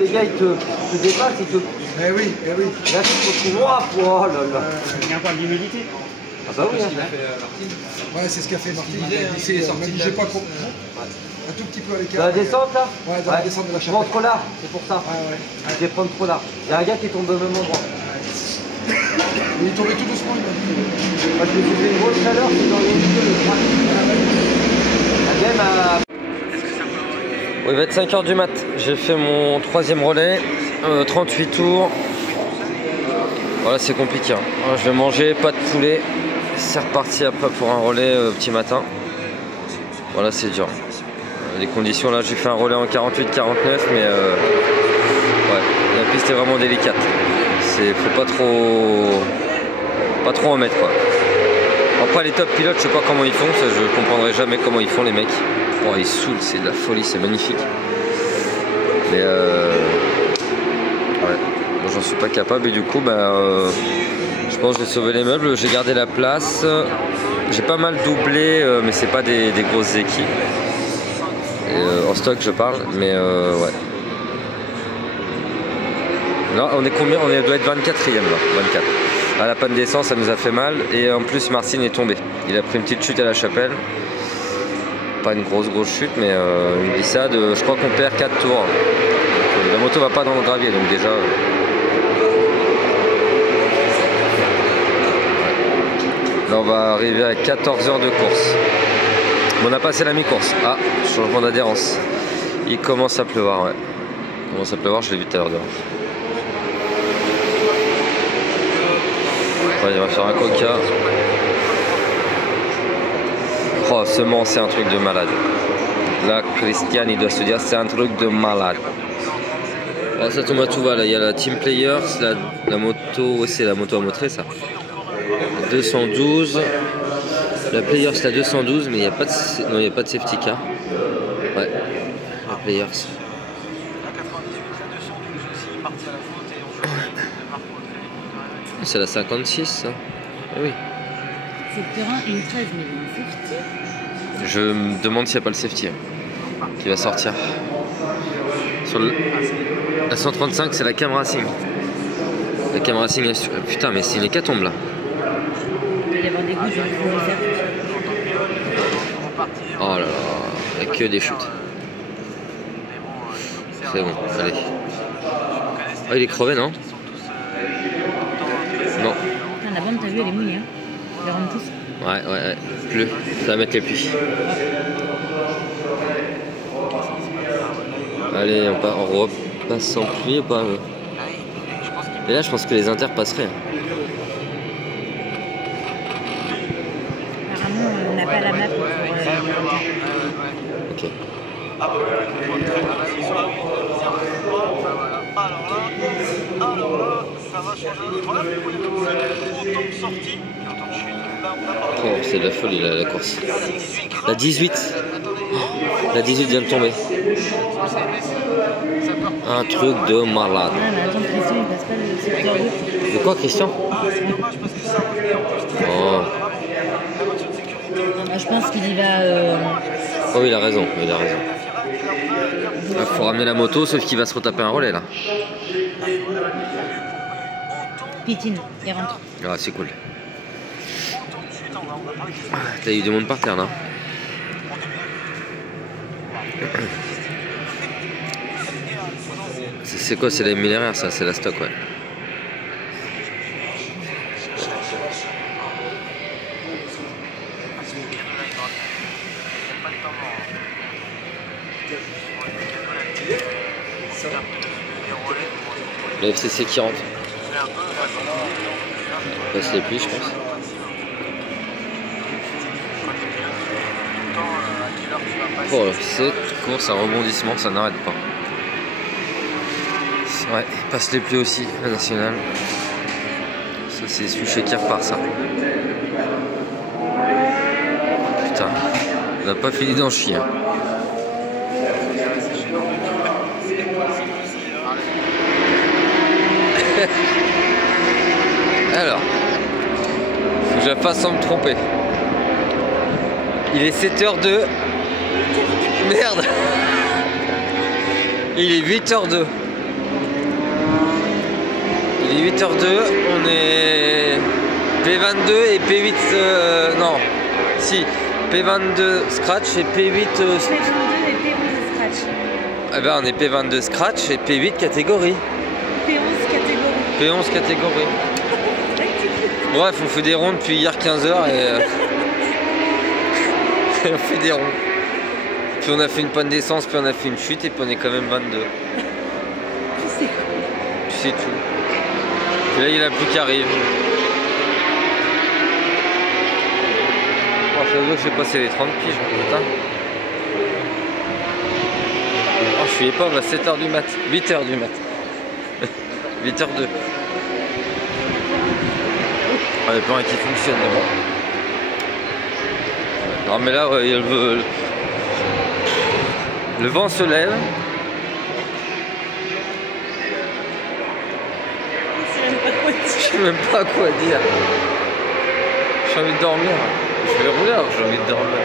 Les gars ils te dépassent, ils te... Eh oui, eh oui. Là tu te retrouves noir, oh là là. Il y a encore de l'humidité. Ah bah oui, hein. Ouais, c'est ce qu'a fait Martin. Il ne bougeait pas trop. Un tout petit peu à l'écart. Dans la descente là? Ouais, dans la descente de la Je chapelle. prends trop large, c'est pour ça. Je vais prendre trop large. Il y a un gars qui tombe au même endroit. Il est tombé tout doucement, il m'a dit. Moi je me suis fait une grosse chaleur, c'est dans les yeux le bras. Il va être 5h du mat. J'ai fait mon troisième relais, 38 tours. Voilà, c'est compliqué. Hein. Je vais manger, pas de poulet. C'est reparti après pour un relais petit matin. Voilà, c'est dur. Les conditions là, j'ai fait un relais en 48-49, mais ouais, la piste est vraiment délicate. Faut pas trop en mettre quoi. Après les top pilotes, je sais pas comment ils font, ça, je comprendrai jamais comment ils font les mecs. Oh, ils saoulent, c'est de la folie, c'est magnifique. Mais ouais, bon, j'en suis pas capable et du coup je pense que j'ai sauvé les meubles, j'ai gardé la place. J'ai pas mal doublé, mais c'est pas des grosses équipes. En stock je parle, mais ouais. Là on est combien? On doit être 24e là, 24. À la panne d'essence ça nous a fait mal et en plus Martin est tombé. Il a pris une petite chute à la chapelle. Pas une grosse chute mais une glissade, je crois qu'on perd 4 tours. Donc, la moto va pas dans le gravier donc déjà... Là on va arriver à 14 heures de course. On a passé la mi-course. Ah, changement d'adhérence. Il commence à pleuvoir, ouais. Il commence à pleuvoir, je l'ai vu tout à l'heure dehors. Ouais, il va faire un coca. Oh, ce Mans, c'est un truc de malade. Là, Christian, il doit se dire, c'est un truc de malade. Alors, ça tombe à tout va, là. Il y a la Team Players, la moto, c'est la moto à montrer, ça. 212. La Players, la 212, mais il n'y a pas de, non, il n'y a pas de safety car. Ouais, la Players. C'est la 56, ça. Ah oui. Secteur 1, une 13, mais une safety. Je me demande s'il n'y a pas le safety qui va sortir. Sur la 135, c'est la Cam Racing. La Cam Racing, putain, mais c'est une hécatombe là. Il va y avoir des gouttes de feu. Oh là là, il n'y a que des chutes. C'est bon, allez. Oh, il est crevé, non? Non. La bande, t'as vu, elle est mouillée. Hein. Ils rentrent tous. Ouais, pleut. Ça va mettre les pluies. Allez, on repasse sans pluie ou pas? Et là, je pense que les inters passeraient. Apparemment, on n'a pas la map pour... Ok. Alors là, ça va changer. Voilà, mais vous autant de sorties, autant de chutes. Oh, c'est de la folie là, la course. La 18. La 18 vient de tomber. Un truc de malade. Ah, mais attends, Christian, il passe pas le secteur 2. De quoi, Christian? Oh. Je pense qu'il y va... Oh, il a raison, il a raison. Il faut ramener la moto, sauf qu'il va se retaper un relais là. Pitine, il rentre. Ah, c'est cool. T'as eu du monde par terre là. C'est quoi? C'est la minéraire ça? C'est la stock, ouais. La FCC qui rentre. Passe les pluies, je pense. Oh, cette course, un rebondissement, ça n'arrête pas. Ouais, passe les pluies aussi, la nationale. Ça, c'est Suchet qui repart, ça. Putain, on n'a pas fini d'en chier. Alors, faut que je la fasse sans me tromper. Il est 7h02. Merde. Il est 8h02. Il est 8h02. On est P22 et P8. Non. Si. P22 scratch et P8. P22 et P8 scratch. Eh ben on est P22 scratch et P8 catégorie. P11 catégorie. P11 catégorie. Bref, on fait des rondes depuis hier 15h et on fait des rondes. Puis on a fait une panne d'essence, puis on a fait une chute et puis on est quand même 22. Tu sais tout. Puis là il y a la pluie qui arrive. Oh, je t'avoue que j'ai passé les 30 piges, putain. Oh, je suis épave à 7h du mat. 8h du mat. 8h02. Il n'y a plus rien qui fonctionne, mais bon. Non mais là, ouais, le vent se lève. Je sais même pas quoi dire. J'ai envie de dormir. Je vais rouler, j'ai envie de dormir.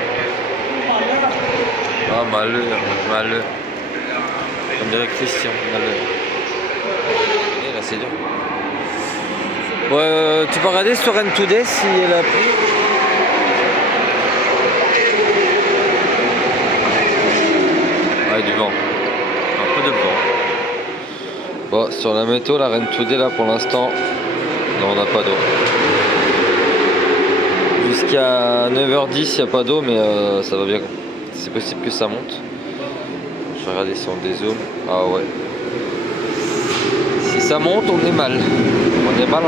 Ah, malheur. Comme dirait Christian, malheur. Et là, c'est dur. Ouais, tu peux regarder sur Rennes Today si elle a pris. Ouais, du vent. Un peu de vent. Bon, sur la météo, la Rennes Today, là, pour l'instant, non, on n'a pas d'eau. Jusqu'à 9h10, il n'y a pas d'eau, mais ça va bien. C'est possible que ça monte. Je vais regarder si on dézoome. Ah ouais. Si ça monte, on est mal. On est mal.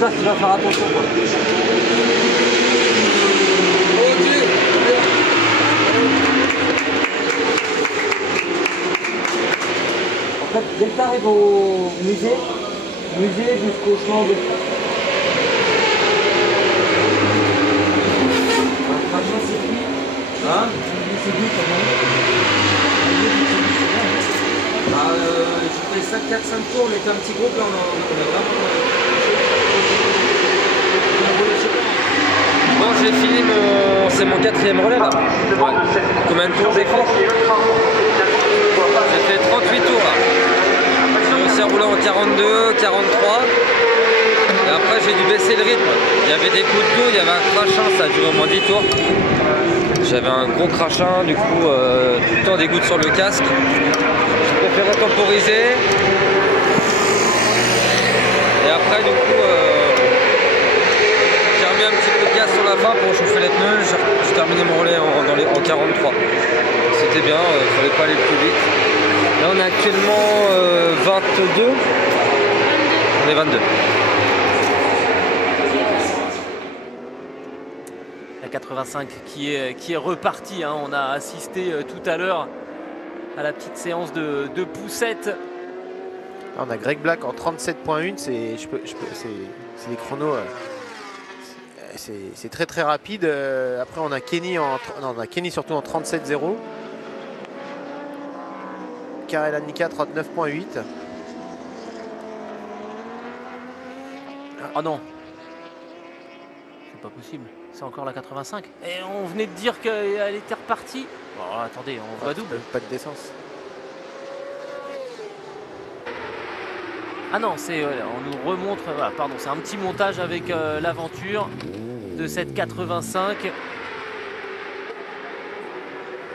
ça qu'il va faire attention. En fait, dès que tu arrives au musée jusqu'au chemin de... Franchement, c'est cuit. Hein? C'est cuit quand même. J'ai fait ça 4-5 tours, on était un petit groupe là, on est vraiment... Bon, j'ai fini c'est mon 4e relais là. Ouais. Combien de tours j'ai fait? J'ai fait 38 tours là. J'ai réussi à rouler en 42, 43. Et après j'ai dû baisser le rythme. Il y avait des coups de dos, il y avait un crachin, ça a duré au moins 10 tours. J'avais un gros crachin, du coup tout le temps des gouttes sur le casque. Je préférais temporiser. Et après du coup j'ai remis un petit peu de gaz sur la fin fin pour chauffer les pneus, j'ai terminé mon relais en 43. C'était bien, il fallait pas aller plus vite. Là on est actuellement 22. On est 22. La 85 qui est repartie, hein. On a assisté tout à l'heure à la petite séance de poussette. On a Greg Black en 37.1, c'est des chronos, c'est très très rapide. Après on a Kenny surtout en 37.0. Karel Annika 39.8. Oh non, c'est pas possible, c'est encore la 85. Et on venait de dire qu'elle était repartie. Oh, attendez, on va double. Pas de d'essence. Ah non, c'est on nous remontre, voilà, pardon, c'est un petit montage avec l'aventure de cette 85.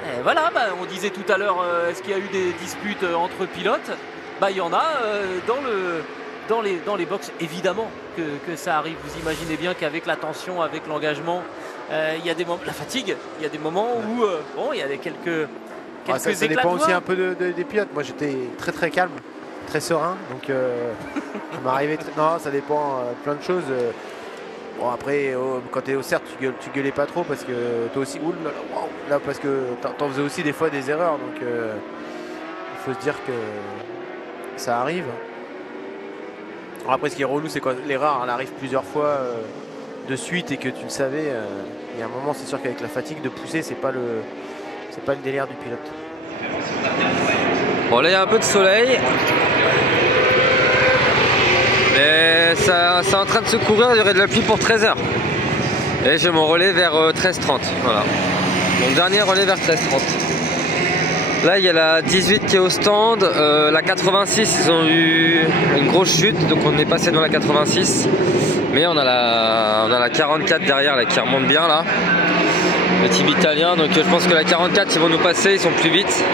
Et voilà, bah, on disait tout à l'heure, est-ce qu'il y a eu des disputes entre pilotes? Bah il y en a dans les box, évidemment que ça arrive. Vous imaginez bien qu'avec la tension, avec l'engagement, il y a des moments, la fatigue, il y a des moments où bon, il y a quelques ça dépend aussi un peu des pilotes. Moi j'étais très très calme, très serein, donc ça m'arrivait non, ça dépend plein de choses. Bon après quand tu es au cerf tu gueulais pas trop parce que toi aussi là parce que t'en faisais aussi des fois des erreurs, donc il faut se dire que ça arrive. Alors après ce qui est relou c'est quand l'erreur elle arrive plusieurs fois de suite et que tu le savais, il y a un moment c'est sûr qu'avec la fatigue de pousser c'est pas le délire du pilote. Bon là il y a un peu de soleil. Mais ça c'est en train de se couvrir, il y aurait de la pluie pour 13h. Et j'ai mon relais vers 13h30. Voilà. Mon dernier relais vers 13h30. Là il y a la 18 qui est au stand. La 86 ils ont eu une grosse chute, donc on est passé dans la 86. Mais on a la 44 derrière là, qui remonte bien là. Le team italien, donc je pense que la 44 ils vont nous passer, ils sont plus vite.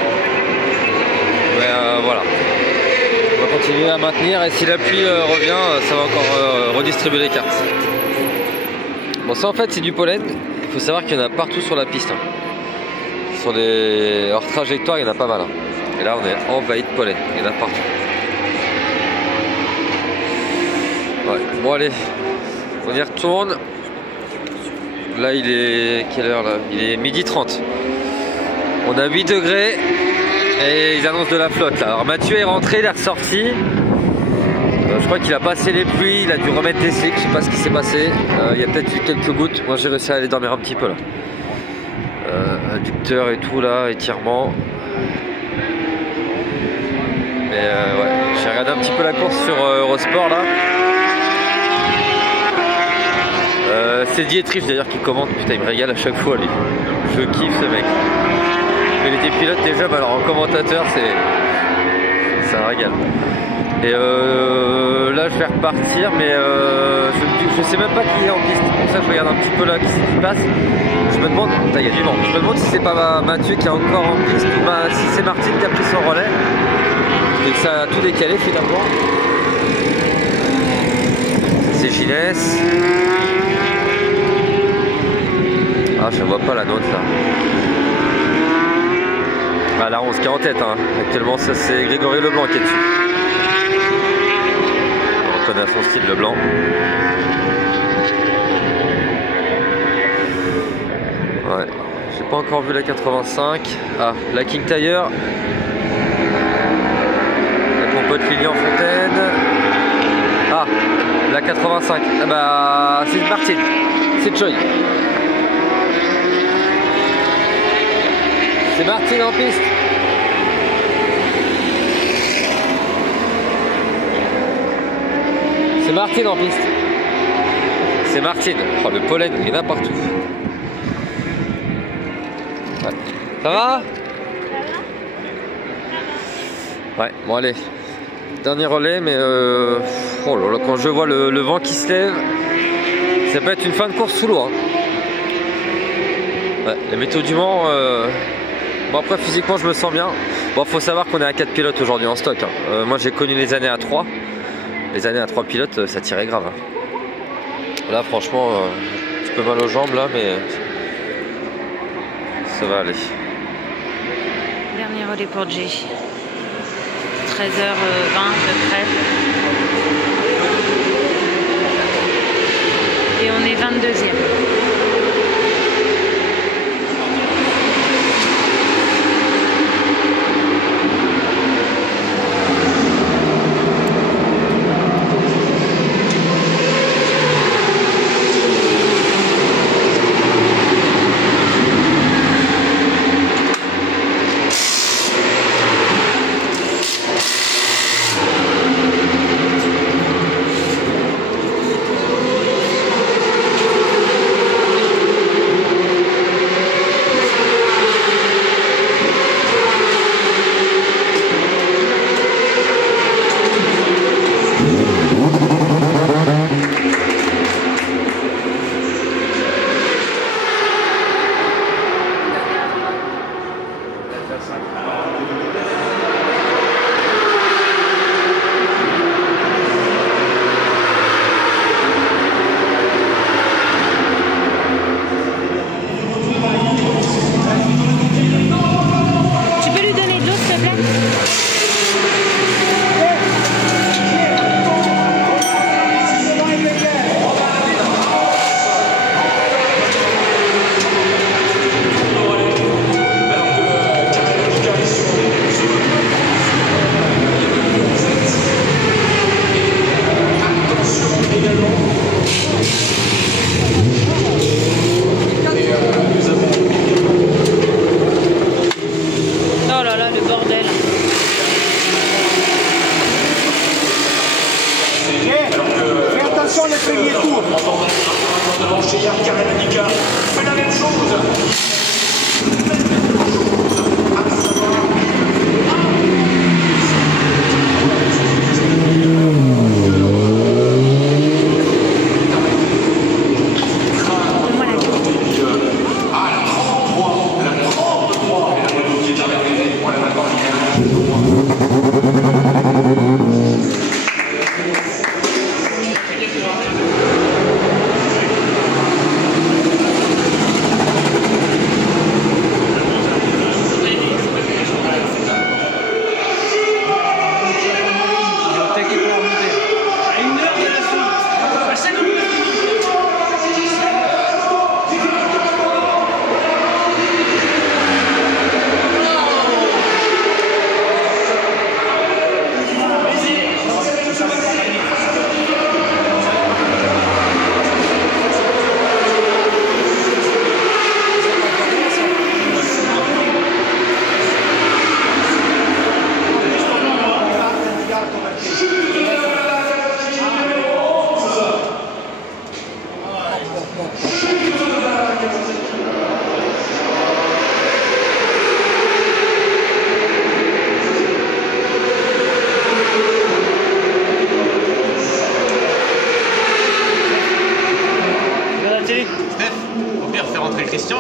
Mais voilà. On va continuer à maintenir et si la pluie revient, ça va encore redistribuer les cartes. Bon ça en fait c'est du pollen, il faut savoir qu'il y en a partout sur la piste. Sur les hors trajectoire il y en a pas mal. Et là on est envahi de pollen, il y en a partout. Ouais. Bon allez, on y retourne. Là il est quelle heure là? Il est 12h30. On a 8 degrés. Et ils annoncent de la flotte là. Alors Mathieu est rentré, il est ressorti. Je crois qu'il a passé les pluies, il a dû remettre des slicks, je sais pas ce qui s'est passé. Il y a peut-être eu quelques gouttes. Moi j'ai réussi à aller dormir un petit peu là. Adducteur et tout là, étirement. Mais ouais, j'ai regardé un petit peu la course sur Eurosport là. C'est Dietrich d'ailleurs qui commente, putain il me régale à chaque fois lui. Je kiffe ce mec. Il était pilote déjà, mais alors en commentateur c'est un régal. Et là je vais repartir, mais je sais même pas qui est en piste. Pour ça je regarde un petit peu là qui passe. Je me demande, il y a du vent. Je me demande si c'est pas Mathieu qui est encore en piste ou si c'est Martine qui a pris son relais. Et que ça a tout décalé finalement. C'est Ginès. Ah je vois pas la note là. Ah, la 11 qui est en tête, hein. Actuellement ça c'est Grégory Leblanc qui est dessus. On reconnaît son style Leblanc. Ouais, j'ai pas encore vu la 85. Ah, la King Tire. Avec mon pote Lilian Fontaine. Ah, la 85. Ah bah c'est Martine, c'est Choi. C'est Martine en piste. C'est Martine en piste. C'est Martine. Oh, le pollen, il y en a partout. Ouais. Ça va? Ouais, bon allez. Dernier relais, mais oh là là, quand je vois le vent qui se lève, ça peut être une fin de course sous l'eau. Hein. Ouais, la météo du Mans. Bon après physiquement je me sens bien. Bon faut savoir qu'on est à 4 pilotes aujourd'hui en stock. Hein. Moi j'ai connu les années à 3. Les années à 3 pilotes ça tirait grave. Hein. Là franchement je petit peu mal aux jambes là, mais ça va aller. Dernier relais pour Jay. 13h20 à peu près. Et on est 22e.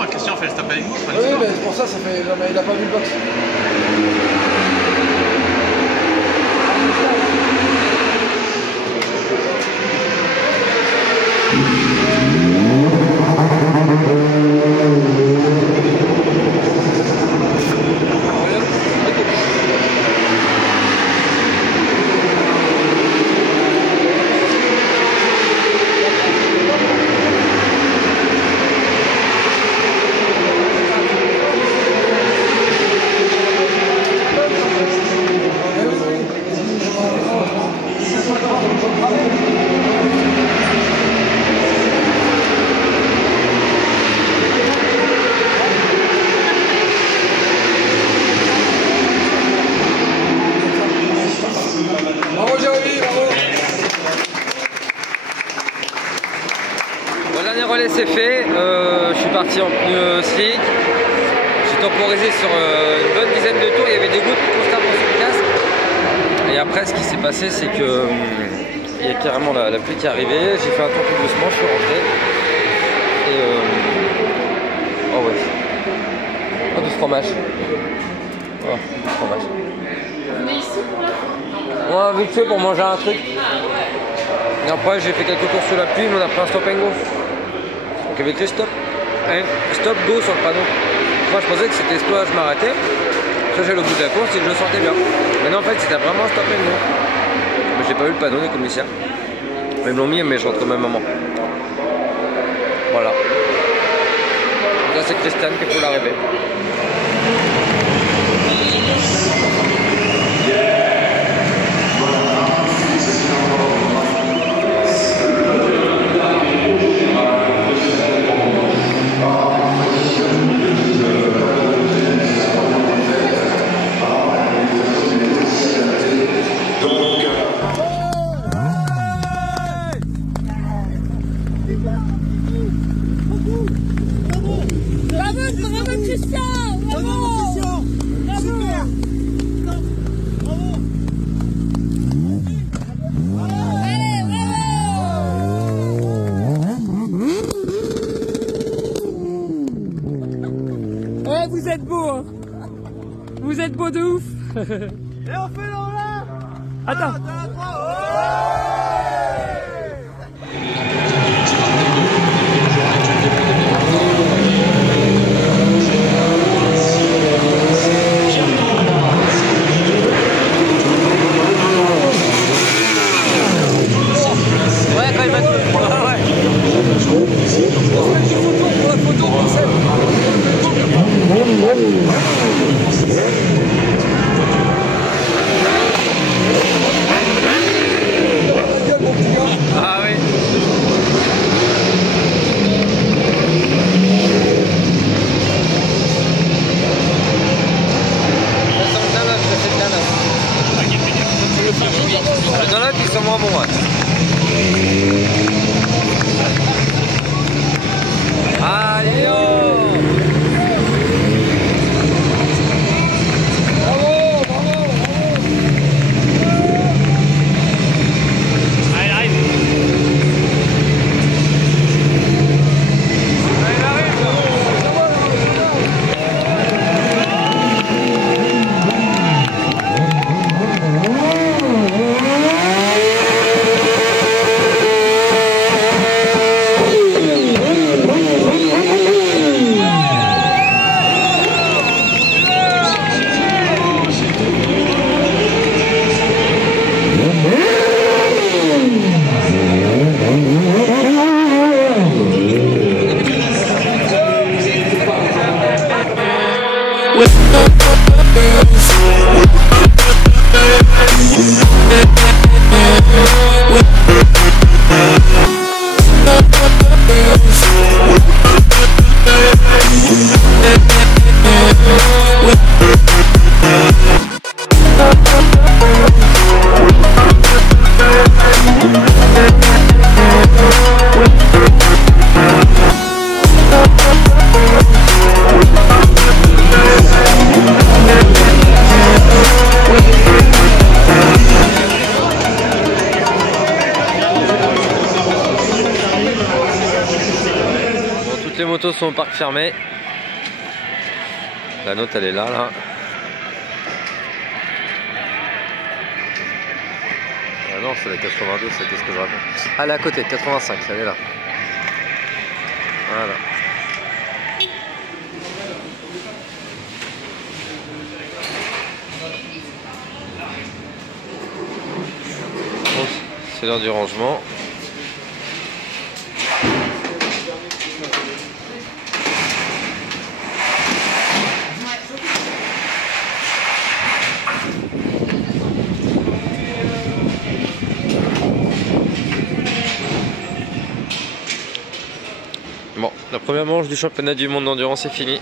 Christian fait le stop avec nous. Oui, mais c'est pour ça, il n'a pas vu le box. C'est fait, je suis parti en pneu slick, j'ai temporisé sur une bonne dizaine de tours, il y avait des gouttes constamment sur le casque. Et après ce qui s'est passé c'est que il y a carrément la pluie qui est arrivée, j'ai fait un tour plus doucement, je suis rentré. Et oh ouais. Oh, du fromage. Oh, du fromage. On est ici pour la fin? Ouais, vite fait pour manger un truc. Et après j'ai fait quelques tours sous la pluie, mais on a pris un stop and go. Donc il y avait écrit stop. Stop, go sur le panneau. Moi je pensais que c'était soit je m'arrêtais, soit j'allais au bout de la course et que je le sentais bien. Mais non, en fait c'était vraiment stop and go. Mais j'ai pas eu le panneau des commissaires. Ils me l'ont mis mais je rentre au même moment. Voilà. Donc là c'est Christiane qui faut l'arrivée. Vous êtes beau, hein. Vous êtes beau de ouf. Et on fait l'envers. Attends. Ouais, quand il m'a dit. Ah oui. Ça sent bien là, ça fait bien là. Le Dunlop, ils sont moins bons, ouais. Allez, oh! Les motos sont au parc fermé. La note elle est là. Ah non, c'est la 82, c'est qu'est-ce que je raconte. Ah, elle est à côté, 85, elle est là. Voilà. Bon, c'est l'heure du rangement. Bon, la première manche du championnat du monde d'endurance est finie.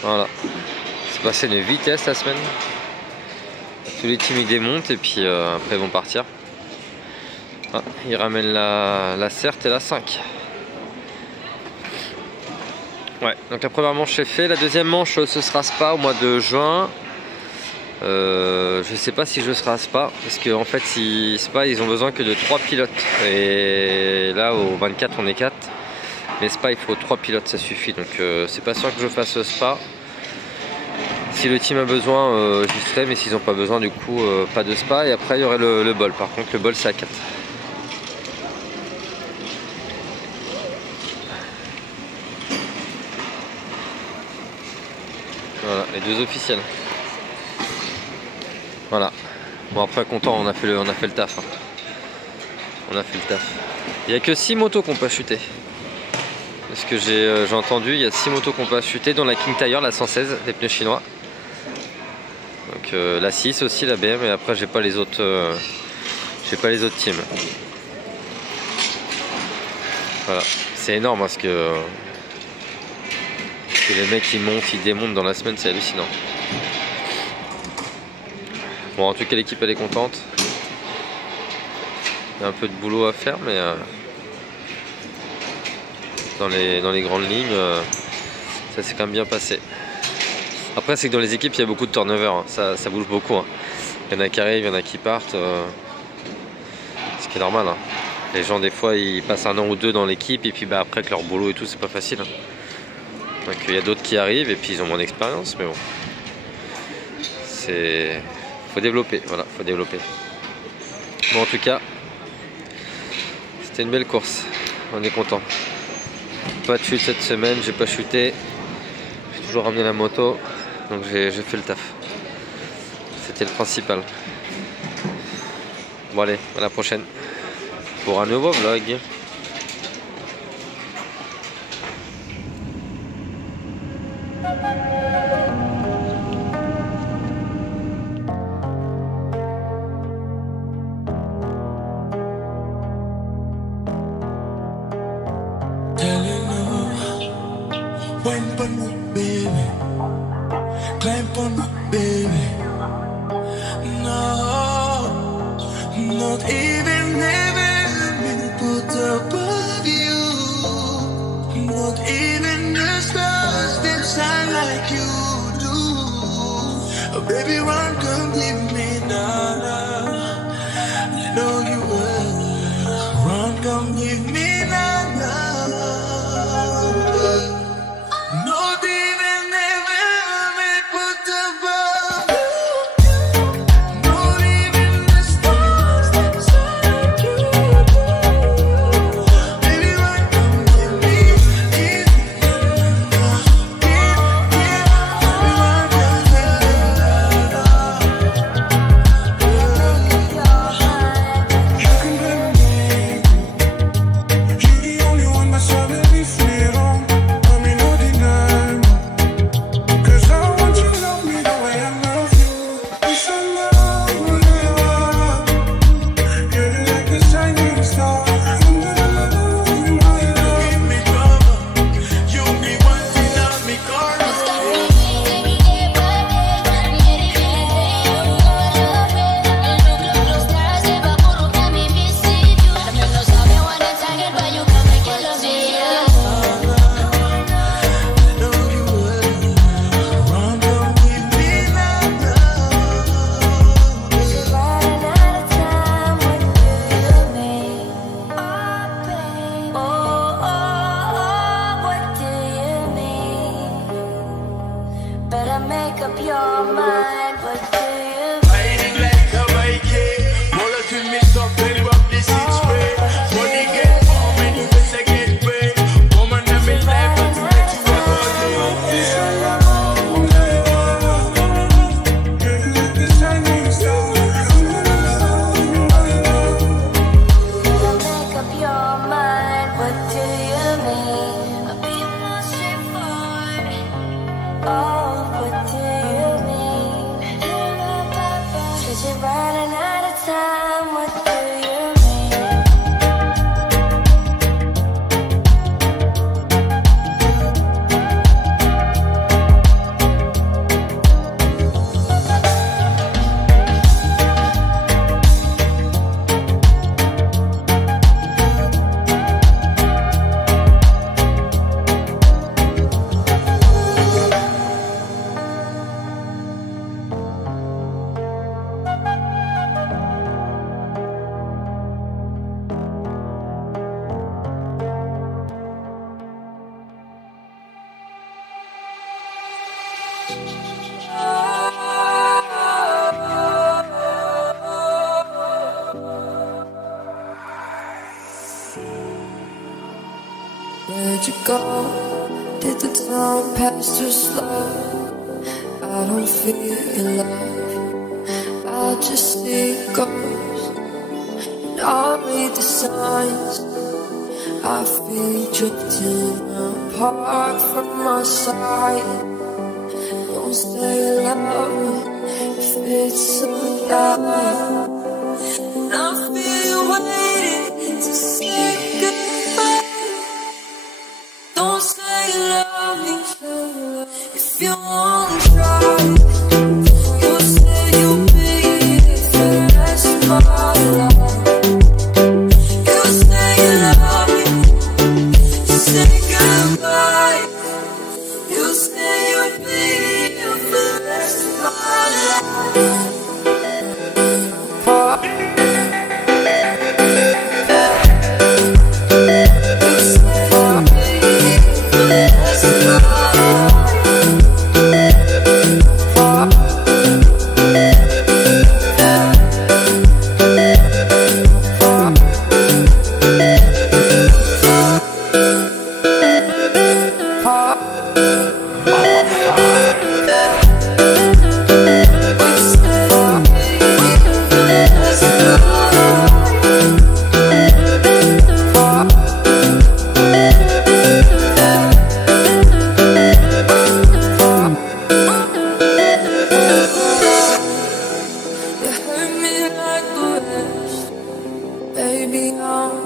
Voilà. C'est passé une vitesse la semaine. Tous les teams ils démontent et puis après ils vont partir. Ah, ils ramènent la CERT et la 5. Ouais, donc la première manche est faite. La deuxième manche ce sera Spa au mois de juin. Je sais pas si je serai à Spa parce qu'en fait Spa ils ont besoin que de 3 pilotes et là au 24 on est 4 mais Spa il faut 3 pilotes, ça suffit, donc c'est pas sûr que je fasse Spa. Si le team a besoin j'y serai, mais s'ils n'ont pas besoin du coup pas de Spa. Et après il y aurait le bol, par contre le bol c'est à 4. Voilà, les 2 officiels. Voilà. Bon après content, on a fait le taf. Hein. On a fait le taf. Il n'y a que 6 motos qui n'ont pas chuté. Parce que j'ai entendu, il y a 6 motos qui n'ont pas chuté, dont la King Tire, la 116, des pneus chinois. Donc la 6 aussi, la BM, et après j'ai pas les autres teams. Voilà, c'est énorme parce que les mecs ils montent, ils démontent dans la semaine, c'est hallucinant. Bon, en tout cas l'équipe elle est contente. Il y a un peu de boulot à faire, mais dans les grandes lignes, ça s'est quand même bien passé. Après, c'est que dans les équipes, il y a beaucoup de turnover, hein. Ça bouge beaucoup. Hein. Il y en a qui arrivent, il y en a qui partent. Ce qui est normal. Hein. Les gens, des fois, ils passent 1 an ou 2 dans l'équipe, et puis après, avec leur boulot et tout, c'est pas facile. Hein. Donc, il y a d'autres qui arrivent, et puis ils ont moins d'expérience, mais bon. Faut développer, voilà, faut développer. Bon, en tout cas, c'était une belle course. On est content. Pas de chute cette semaine, j'ai pas chuté. J'ai toujours ramené la moto. Donc j'ai fait le taf. C'était le principal. Bon allez, à la prochaine pour un nouveau vlog. Climb on me, baby. No, not even heaven put above you. Not even the stars that shine like you do. Oh, baby, run, come give me now. I know you will. Run, come give me now. Where'd you go? Did the time pass too slow? I don't feel love, I just see ghosts. And I read the signs, I feel drifting apart from my side. Don't stay alone if it's so loud. And I feel waiting to say goodbye. Don't say you love me if you wanna try. You say you'll be here for the rest of my life. You say you love me, you say goodbye. You say you'll be here for the rest of my life. Baby, I'm